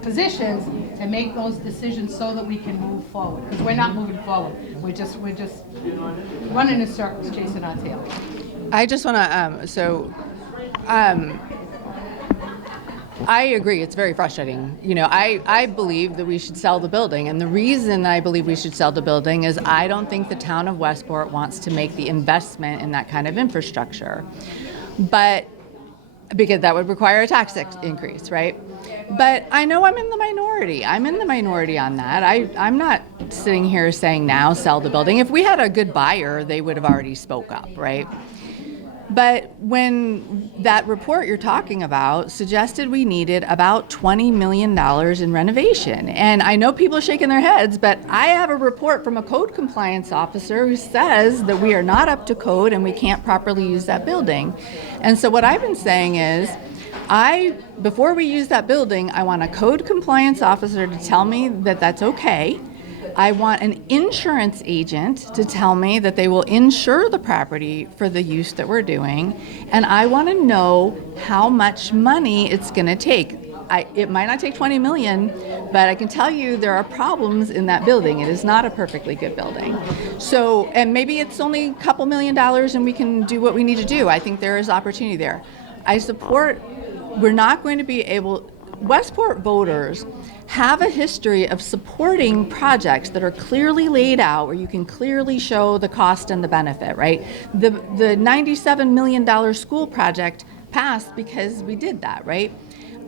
positions to make those decisions so that we can move forward? Because we're not moving forward. We're just running in circles, chasing our tail. I just want to, I agree, it's very frustrating. You know, I believe that we should sell the building, and the reason I believe we should sell the building is I don't think the town of Westport wants to make the investment in that kind of infrastructure. But, because that would require a tax increase, right? But I know I'm in the minority. I'm in the minority on that. I'm not sitting here saying now sell the building. If we had a good buyer, they would have already spoke up, right? But when that report you're talking about suggested we needed about $20 million in renovation, and I know people are shaking their heads, but I have a report from a code compliance officer who says that we are not up to code and we can't properly use that building. And so what I've been saying is, before we use that building, I want a code compliance officer to tell me that that's okay. I want an insurance agent to tell me that they will insure the property for the use that we're doing, and I want to know how much money it's going to take. It might not take 20 million, but I can tell you there are problems in that building. It is not a perfectly good building. So, and maybe it's only a couple $1 million and we can do what we need to do. I think there is opportunity there. We're not going to be able, Westport voters have a history of supporting projects that are clearly laid out where you can clearly show the cost and the benefit, right? The $97 million school project passed because we did that, right?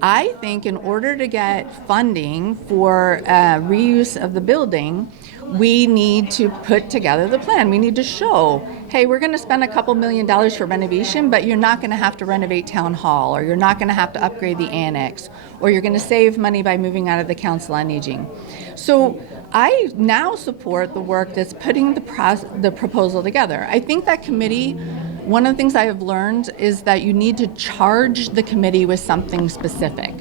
I think in order to get funding for reuse of the building, we need to put together the plan. We need to show, hey, we're going to spend a couple $1 million for renovation, but you're not going to have to renovate town hall, or you're not going to have to upgrade the annex, or you're going to save money by moving out of the council on aging. So I now support the work that's putting the proposal together. I think that committee, one of the things I have learned is that you need to charge the committee with something specific.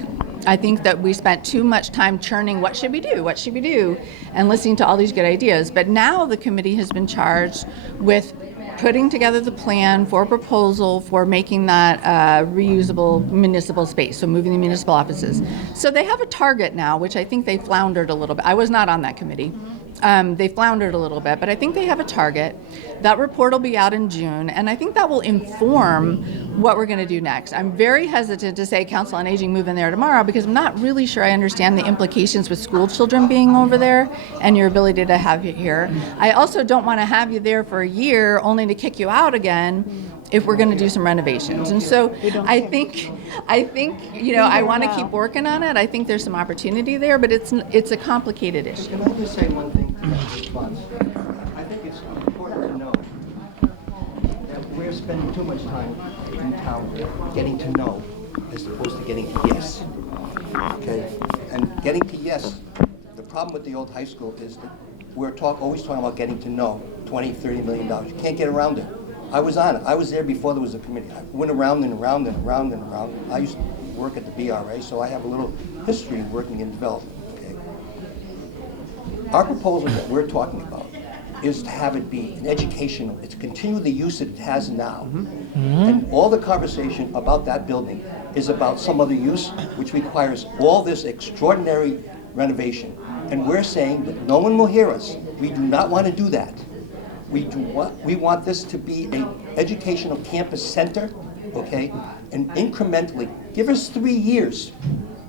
I think that we spent too much time churning, what should we do, what should we do, and listening to all these good ideas. But now the committee has been charged with putting together the plan for a proposal for making that reusable municipal space, so moving the municipal offices. So they have a target now, which I think they floundered a little bit. I was not on that committee. They floundered a little bit, but I think they have a target. That report will be out in June, and I think that will inform what we're going to do next. I'm very hesitant to say Council on Aging move in there tomorrow because I'm not really sure I understand the implications with school children being over there and your ability to have you here. I also don't want to have you there for a year only to kick you out again if we're going to do some renovations. And so I think I want to keep working on it. I think there's some opportunity there, but it's a complicated issue. Can I just say one thing in response? I think it's important to know that we're spending too much time in town getting to know as opposed to getting to yes. Okay? And getting to yes, the problem with the old high school is that we're always talking about getting to know, $20, $30 million. You can't get around it. I was on it. I was there before there was a committee. I went around and around and around and around. I used to work at the BRA, so I have a little history of working in development. Okay? Our proposal that we're talking about is to have it be an educational, it's continue the use that it has now. And all the conversation about that building is about some other use, which requires all this extraordinary renovation. And we're saying that no one will hear us. We do not want to do that. We want this to be an educational campus center, okay? And incrementally, give us 3 years,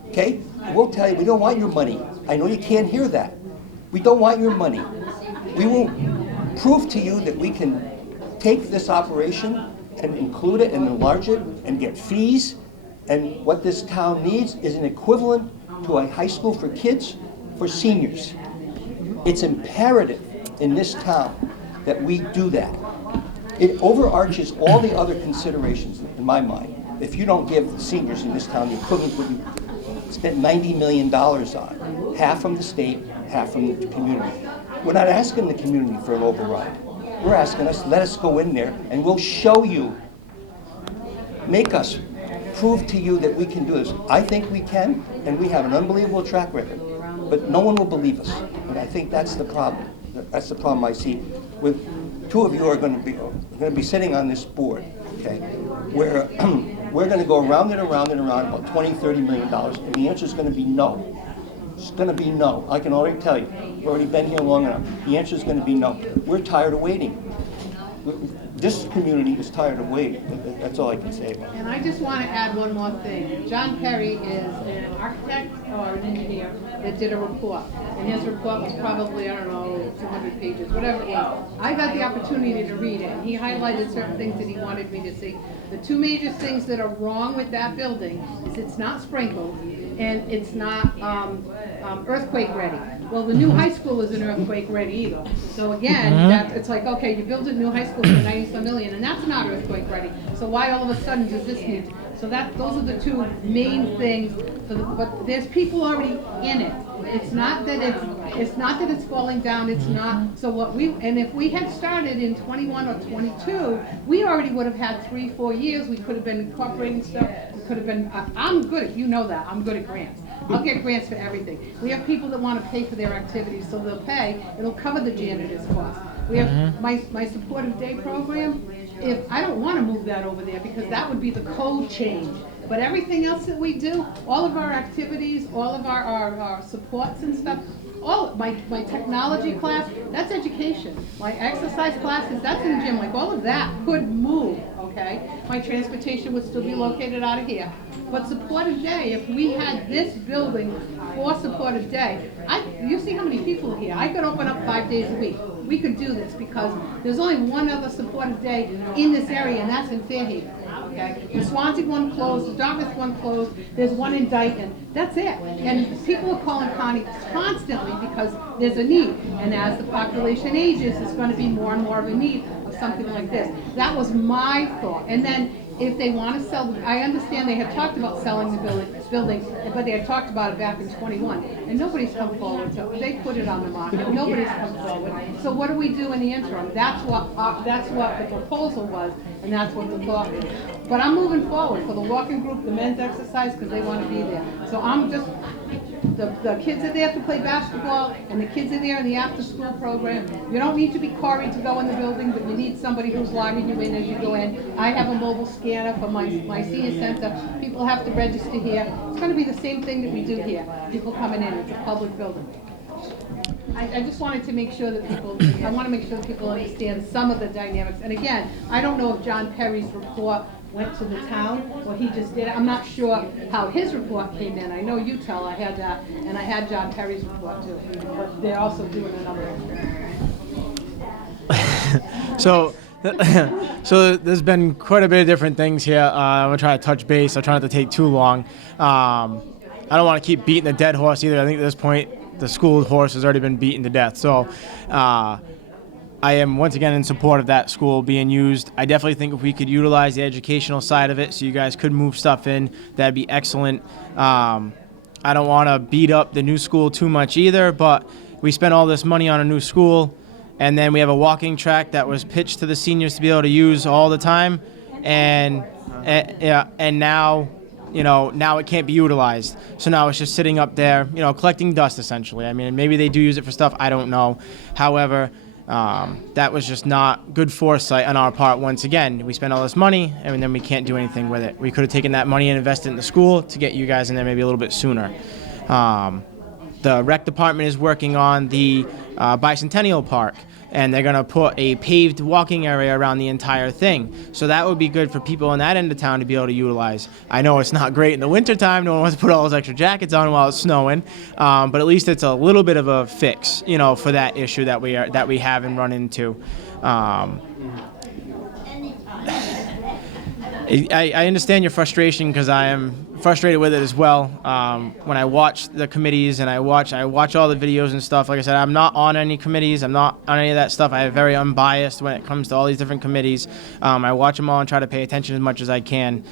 okay? We'll tell you, we don't want your money. I know you can't hear that. We don't want your money. We will prove to you that we can take this operation and include it and enlarge it and get fees. And what this town needs is an equivalent to a high school for kids, for seniors. It's imperative in this town that we do that. It overarches all the other considerations in my mind. If you don't give the seniors in this town the equivalent what you spent $90 million on, half from the state, half from the community. We're not asking the community for an override. We're asking us, let us go in there and we'll show you, make us prove to you that we can do this. I think we can, and we have an unbelievable track record, but no one will believe us. And I think that's the problem. That's the problem I see. With two of you are going to be sitting on this board, okay, where we're going to go around and around and around about $20, $30 million, and the answer is going to be no. It's going to be no. I can already tell you. We've already been here long enough. The answer is going to be no. We're tired of waiting. This community is tired of waiting. That's all I can say about it. And I just want to add one more thing. John Perry is an architect or an engineer that did a report. And his report was probably, I don't know, 200 pages, whatever it was. I got the opportunity to read it. And he highlighted certain things that he wanted me to see. The two major things that are wrong with that building is it's not sprinkled and it's not earthquake ready. Well, the new high school isn't earthquake ready either. So again, it's like, okay, you build a new high school for $90 million, and that's not earthquake ready. So why all of a sudden does this need? So those are the two main things. But there's people already in it. It's not that it's falling down. It's not. So if we had started in 21 or 22, we already would have had 3-4 years. We could have been incorporating stuff. We could have been. I'm good at, you know that. I'm good at grants. I'll get grants for everything. We have people that want to pay for their activities, so they'll pay. It'll cover the janitor's costs. We have my supportive day program. If I don't want to move that over there because that would be the code change. But everything else that we do, all of our activities, all of our supports and stuff, all my technology class, that's education. My exercise classes, that's in the gym. Like all of that could move, okay? My transportation would still be located out of here. But supportive day, if we had this building for supportive day, you see how many people are here. I could open up 5 days a week. We could do this because there's only one other supportive day in this area, and that's in Fairhaven. Okay, the Swansea one closed, the Dartmouth one closed, there's one in Dayton. That's it. And people are calling Connie constantly because there's a need. And as the population ages, there's going to be more and more of a need of something like this. That was my thought. And then if they want to sell, I understand they had talked about selling the building, but they had talked about it back in 21, and nobody's come forward. So they put it on the market. Nobody's come forward. So what do we do in the interim? That's what the proposal was, and that's what the thought is. But I'm moving forward for the walking group, the men's exercise, because they want to be there. So I'm just, the kids are there to play basketball, and the kids are there in the after-school program. You don't need to be Corey to go in the building, but you need somebody who's logging you in as you go in. I have a mobile scanner for my senior center. People have to register here. It's going to be the same thing that we do here. People coming in, it's a public building. I just wanted to make sure that I want to make sure that people understand some of the dynamics. And again, I don't know if John Perry's report went to the town, or he just did it. I'm not sure how his report came in. I know you tell, I had that, and I had John Perry's report too, but they're also doing another one. So there's been quite a bit of different things here. I'm gonna try to touch base. I'll try not to take too long. I don't want to keep beating the dead horse either. I think at this point, the school horse has already been beaten to death. So I am once again in support of that school being used. I definitely think if we could utilize the educational side of it so you guys could move stuff in, that'd be excellent. I don't want to beat up the new school too much either, but we spent all this money on a new school, and then we have a walking track that was pitched to the seniors to be able to use all the time, and now, now it can't be utilized. So now it's just sitting up there, collecting dust essentially. I mean, maybe they do use it for stuff, I don't know. However, that was just not good foresight on our part. Once again, we spent all this money and then we can't do anything with it. We could have taken that money and invested in the school to get you guys in there maybe a little bit sooner. The rec department is working on the Bicentennial Park, and they're going to put a paved walking area around the entire thing. So that would be good for people in that end of town to be able to utilize. I know it's not great in the wintertime. No one wants to put all those extra jackets on while it's snowing, but at least it's a little bit of a fix, for that issue that we have and run into. I understand your frustration because I am frustrated with it as well. When I watch the committees and I watch all the videos and stuff, like I said, I'm not on any committees. I'm not on any of that stuff. I am very unbiased when it comes to all these different committees. I watch them all and try to pay attention as much as I can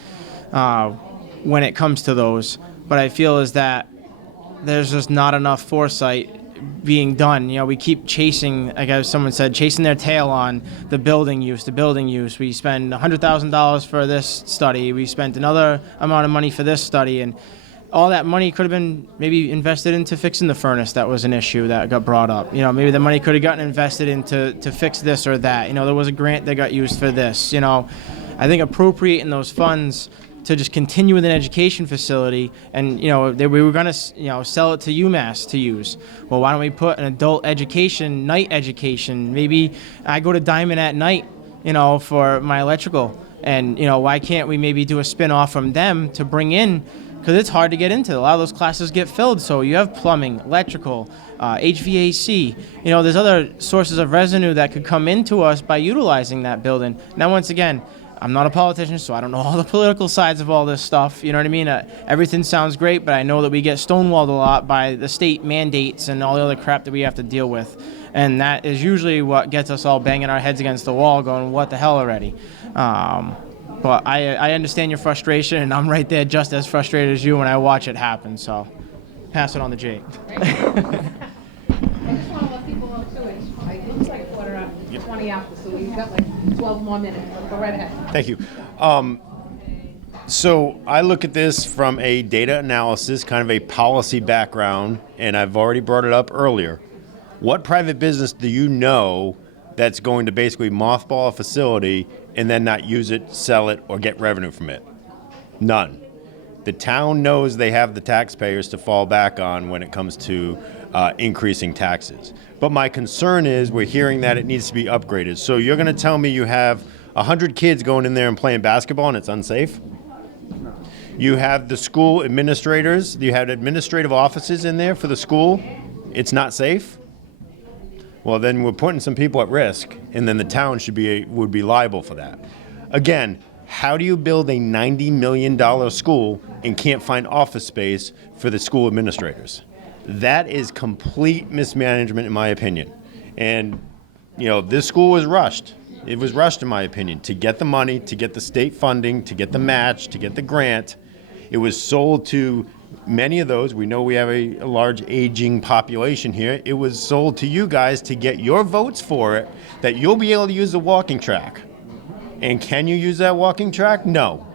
when it comes to those. But I feel is that there's just not enough foresight being done. We keep chasing, like as someone said, chasing their tail on the building use. We spend $100,000 for this study. We spent another amount of money for this study, and all that money could have been maybe invested into fixing the furnace. That was an issue that got brought up. Maybe the money could have gotten invested into to fix this or that. There was a grant that got used for this. I think appropriating those funds to just continue with an education facility, and we were going to sell it to UMass to use. Well, why don't we put an adult education, night education? Maybe I go to Diamond at night, for my electrical, and why can't we maybe do a spin-off from them to bring in, because it's hard to get into. A lot of those classes get filled, so you have plumbing, electrical, HVAC. There's other sources of revenue that could come into us by utilizing that building. Now, once again, I'm not a politician, so I don't know all the political sides of all this stuff. You know what I mean? Everything sounds great, but I know that we get stonewalled a lot by the state mandates and all the other crap that we have to deal with. And that is usually what gets us all banging our heads against the wall going, what the hell already? But I understand your frustration, and I'm right there just as frustrated as you when I watch it happen. So pass it on to Jake. I just want to let people know too, it's like 20 after, so we've got like 12 more minutes. Go right ahead. Thank you. So I look at this from a data analysis, kind of a policy background, and I've already brought it up earlier. What private business do you know that's going to basically mothball a facility and then not use it, sell it, or get revenue from it? None. The town knows they have the taxpayers to fall back on when it comes to increasing taxes. But my concern is we're hearing that it needs to be upgraded. So you're going to tell me you have 100 kids going in there and playing basketball and it's unsafe? You have the school administrators, you have administrative offices in there for the school. It's not safe? Well, then we're putting some people at risk, and then the town would be liable for that. Again, how do you build a $90 million school and can't find office space for the school administrators? That is complete mismanagement, in my opinion. And, this school was rushed. It was rushed, in my opinion, to get the money, to get the state funding, to get the match, to get the grant. It was sold to many of those. We know we have a large aging population here. It was sold to you guys to get your votes for it, that you'll be able to use the walking track. And can you use that walking track? No.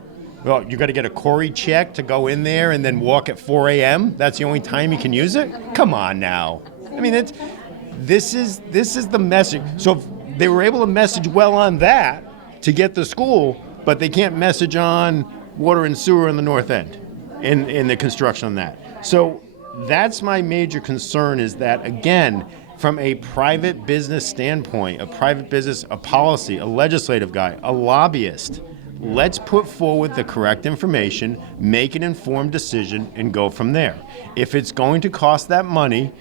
Well, you got to get a Corey check to go in there and then walk at 4 a.m. That's the only time you can use it? Come on now. I mean, this is the message. So if they were able to message well on that to get to school, but they can't message on water and sewer in the north end in the construction on that. So that's my major concern, is that, again, from a private business standpoint, a private business, a policy, a legislative guy, a lobbyist, let's put forward the correct information, make an informed decision, and go from there. If it's going to cost that money,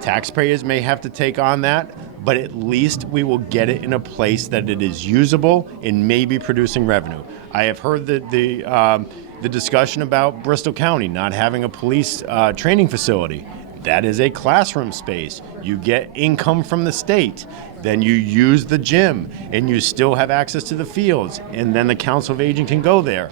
taxpayers may have to take on that, but at least we will get it in a place that it is usable and maybe producing revenue. I have heard the discussion about Bristol County not having a police training facility. That is a classroom space. You get income from the state. Then you use the gym, and you still have access to the fields, and then the Council of Aging can go there.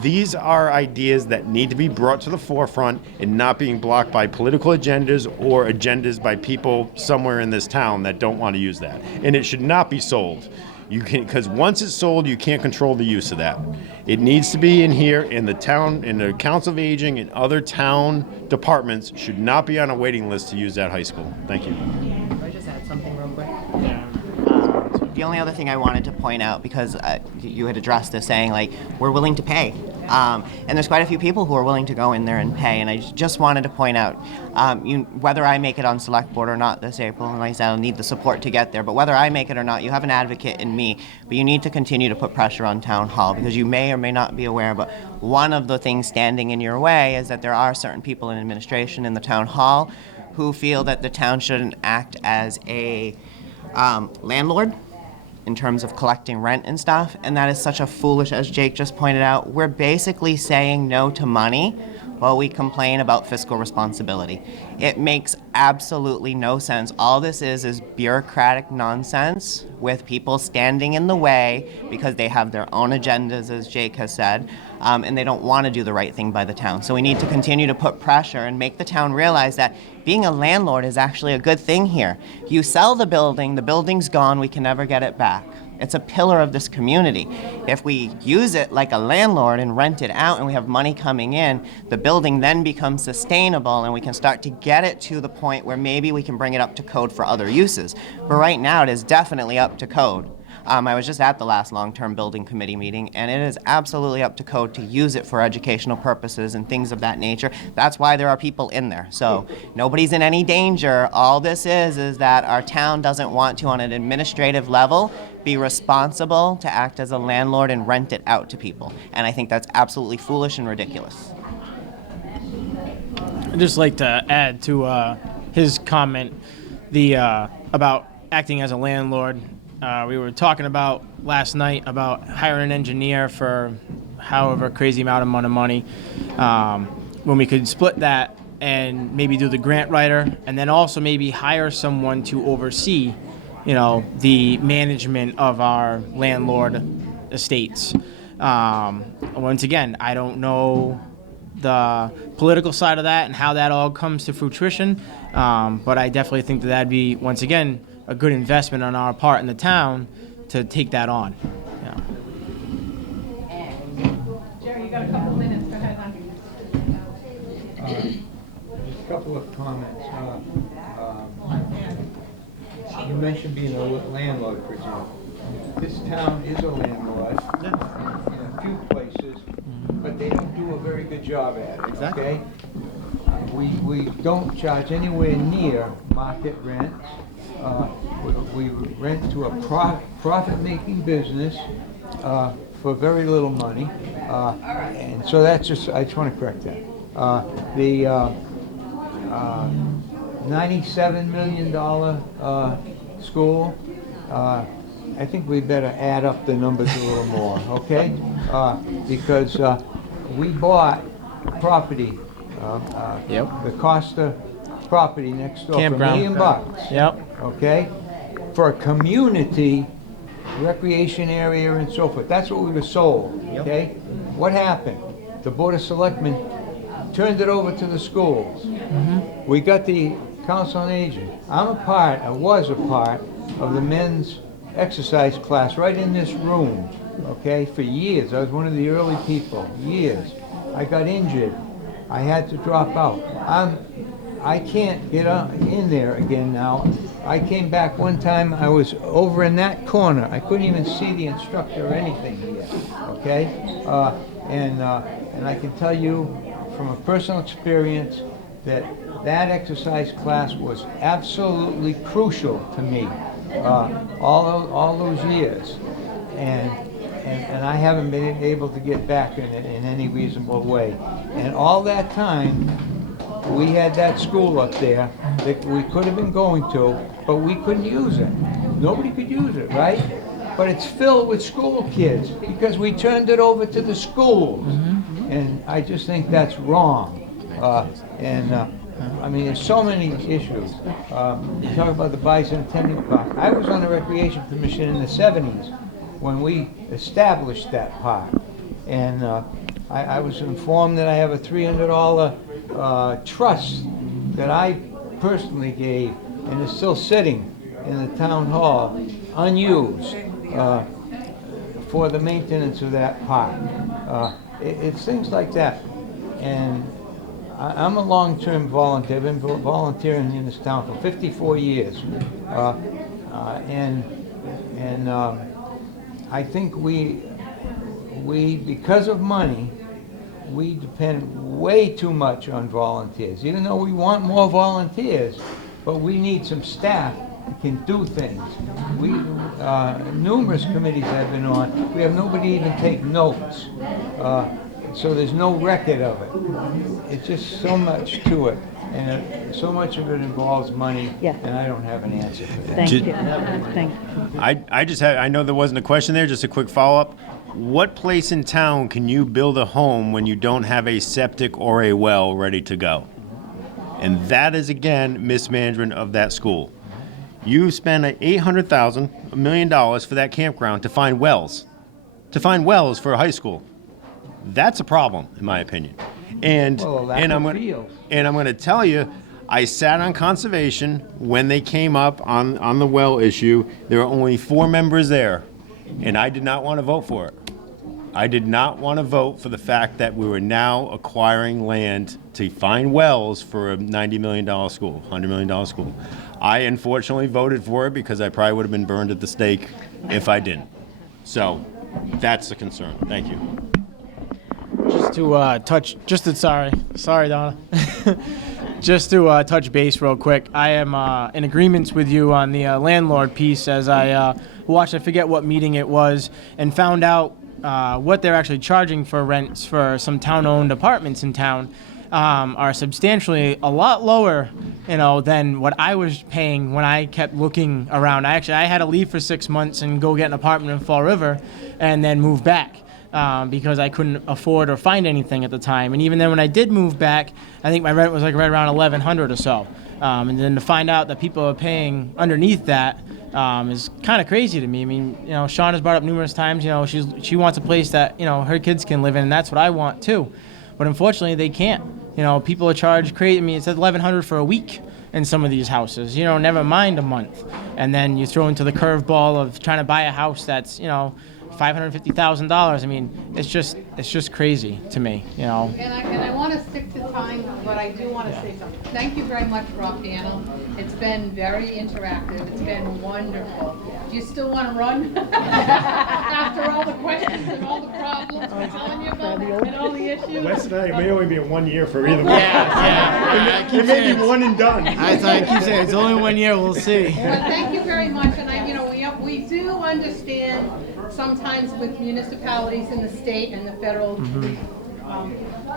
These are ideas that need to be brought to the forefront and not being blocked by political agendas or agendas by people somewhere in this town that don't want to use that. And it should not be sold. You can, because once it's sold, you can't control the use of that. It needs to be in here, in the town, in the Council of Aging, and other town departments should not be on a waiting list to use that high school. Thank you. Can I just add something real quick? The only other thing I wanted to point out, because you had addressed this, saying like we're willing to pay, and there's quite a few people who are willing to go in there and pay. And I just wanted to point out, whether I make it on select board or not this April, and like I said, I'll need the support to get there. But whether I make it or not, you have an advocate in me. But you need to continue to put pressure on town hall, because you may or may not be aware, but one of the things standing in your way is that there are certain people in administration in the town hall who feel that the town shouldn't act as a landlord in terms of collecting rent and stuff, and that is such a foolish, as Jake just pointed out, we're basically saying no to money while we complain about fiscal responsibility. It makes absolutely no sense. All this is bureaucratic nonsense with people standing in the way because they have their own agendas, as Jake has said, and they don't want to do the right thing by the town. So we need to continue to put pressure and make the town realize that being a landlord is actually a good thing here. You sell the building's gone, we can never get it back. It's a pillar of this community. If we use it like a landlord and rent it out and we have money coming in, the building then becomes sustainable and we can start to get it to the point where maybe we can bring it up to code for other uses. But right now it is definitely up to code. I was just at the last long-term building committee meeting, and it is absolutely up to code to use it for educational purposes and things of that nature. That's why there are people in there. So nobody's in any danger. All this is that our town doesn't want to, on an administrative level, be responsible to act as a landlord and rent it out to people. And I think that's absolutely foolish and ridiculous. I'd just like to add to his comment about acting as a landlord. We were talking about last night about hiring an engineer for however crazy amount of money, when we could split that and maybe do the grant writer, and then also maybe hire someone to oversee, the management of our landlord estates. Once again, I don't know the political side of that and how that all comes to fruition, but I definitely think that'd be, once again, a good investment on our part in the town to take that on. Jerry, you got a couple minutes. Go ahead, Just a couple of comments. You mentioned being a landlord, for example. This town is a landlord in a few places, but they don't do a very good job at it. Exactly. Okay? We don't charge anywhere near market rents. We rent to a profit-making business for very little money, and so that's I just want to correct that. The $97 million school, I think we better add up the numbers a little more, okay? Because we bought property, the Costa property next door for $1 million. Yep. Okay? For a community recreation area and so forth. That's what we were sold. Okay? What happened? The Board of Selectmen turned it over to the schools. We got the Council on Aging. I was a part of the men's exercise class right in this room, okay, for years. I was one of the early people, years. I got injured. I had to drop out. I can't get in there again now. I came back one time, I was over in that corner. I couldn't even see the instructor or anything here, okay? And I can tell you from a personal experience that exercise class was absolutely crucial to me all those years. And I haven't been able to get back in it in any reasonable way. And all that time, we had that school up there that we could have been going to, but we couldn't use it. Nobody could use it, right? But it's filled with school kids because we turned it over to the schools. And I just think that's wrong. I mean, there's so many issues. You talk about the bicentennial park. I was on the Recreation Commission in the 70s when we established that park. And I was informed that I have a $300 trust that I personally gave, and is still sitting in the town hall, unused, for the maintenance of that park. It's things like that. And I'm a long-term volunteer. I've been volunteering in this town for 54 years. I think we, because of money, we depend way too much on volunteers. Even though we want more volunteers, but we need some staff that can do things. We, numerous committees I've been on, we have nobody even take notes. So there's no record of it. It's just so much to it. And so much of it involves money, and I don't have an answer for that. Thank you. Thank you. I know there wasn't a question there, just a quick follow-up. What place in town can you build a home when you don't have a septic or a well ready to go? And that is, again, mismanagement of that school. You spend $800,000, $1 million for that campground to find wells for a high school. That's a problem, in my opinion. And I'm going to tell you, I sat on conservation when they came up on the well issue. There were only 4 members there, and I did not want to vote for it. I did not want to vote for the fact that we were now acquiring land to find wells for a $90 million school, $100 million school. I unfortunately voted for it because I probably would have been burned at the stake if I didn't. So that's the concern. Thank you. Just to sorry, Donna. Just to touch base real quick, I am in agreement with you on the landlord piece as I watched, I forget what meeting it was, and found out what they're actually charging for rents for some town-owned apartments in town are substantially a lot lower, than what I was paying when I kept looking around. I had to leave for 6 months and go get an apartment in Fall River and then move back. Because I couldn't afford or find anything at the time. And even then when I did move back, I think my rent was like right around $1,100 or so. And then to find out that people are paying underneath that is kind of crazy to me. I mean, Sean has brought up numerous times, she wants a place that, her kids can live in, and that's what I want too. But unfortunately they can't. People are charged crazy. I mean, it says $1,100 for a week in some of these houses, never mind a month. And then you throw into the curveball of trying to buy a house that's, $550,000. I mean, it's just crazy to me, And I want to stick to time, but I do want to say something. Thank you very much for our panel. It's been very interactive. It's been wonderful. Do you still want to run after all the questions and all the problems we're telling you about and all the issues? Wes and I may only be 1 year for either one. Yeah. It may be one and done. I keep saying it's only 1 year. We'll see. Well, thank you very much, and we do understand sometimes with municipalities in the state and the federal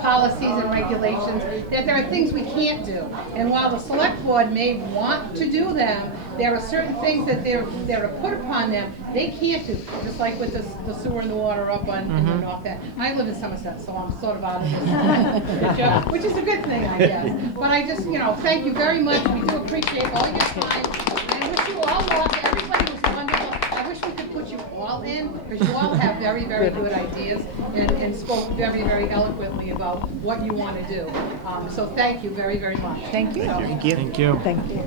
policies and regulations that there are things we can't do. And while the select board may want to do them, there are certain things that they're put upon them they can't do. Just like with the sewer and the water up on in the north end. I live in Somerset, so I'm sort of out of this, which is a good thing, I guess. But I just, thank you very much. We do appreciate all your time. And I wish you all luck. Everybody was wonderful. I wish we could put you all in, because you all have very, very good ideas and spoke very, very eloquently about what you want to do. So thank you very, very much. Thank you. Thank you. Thank you.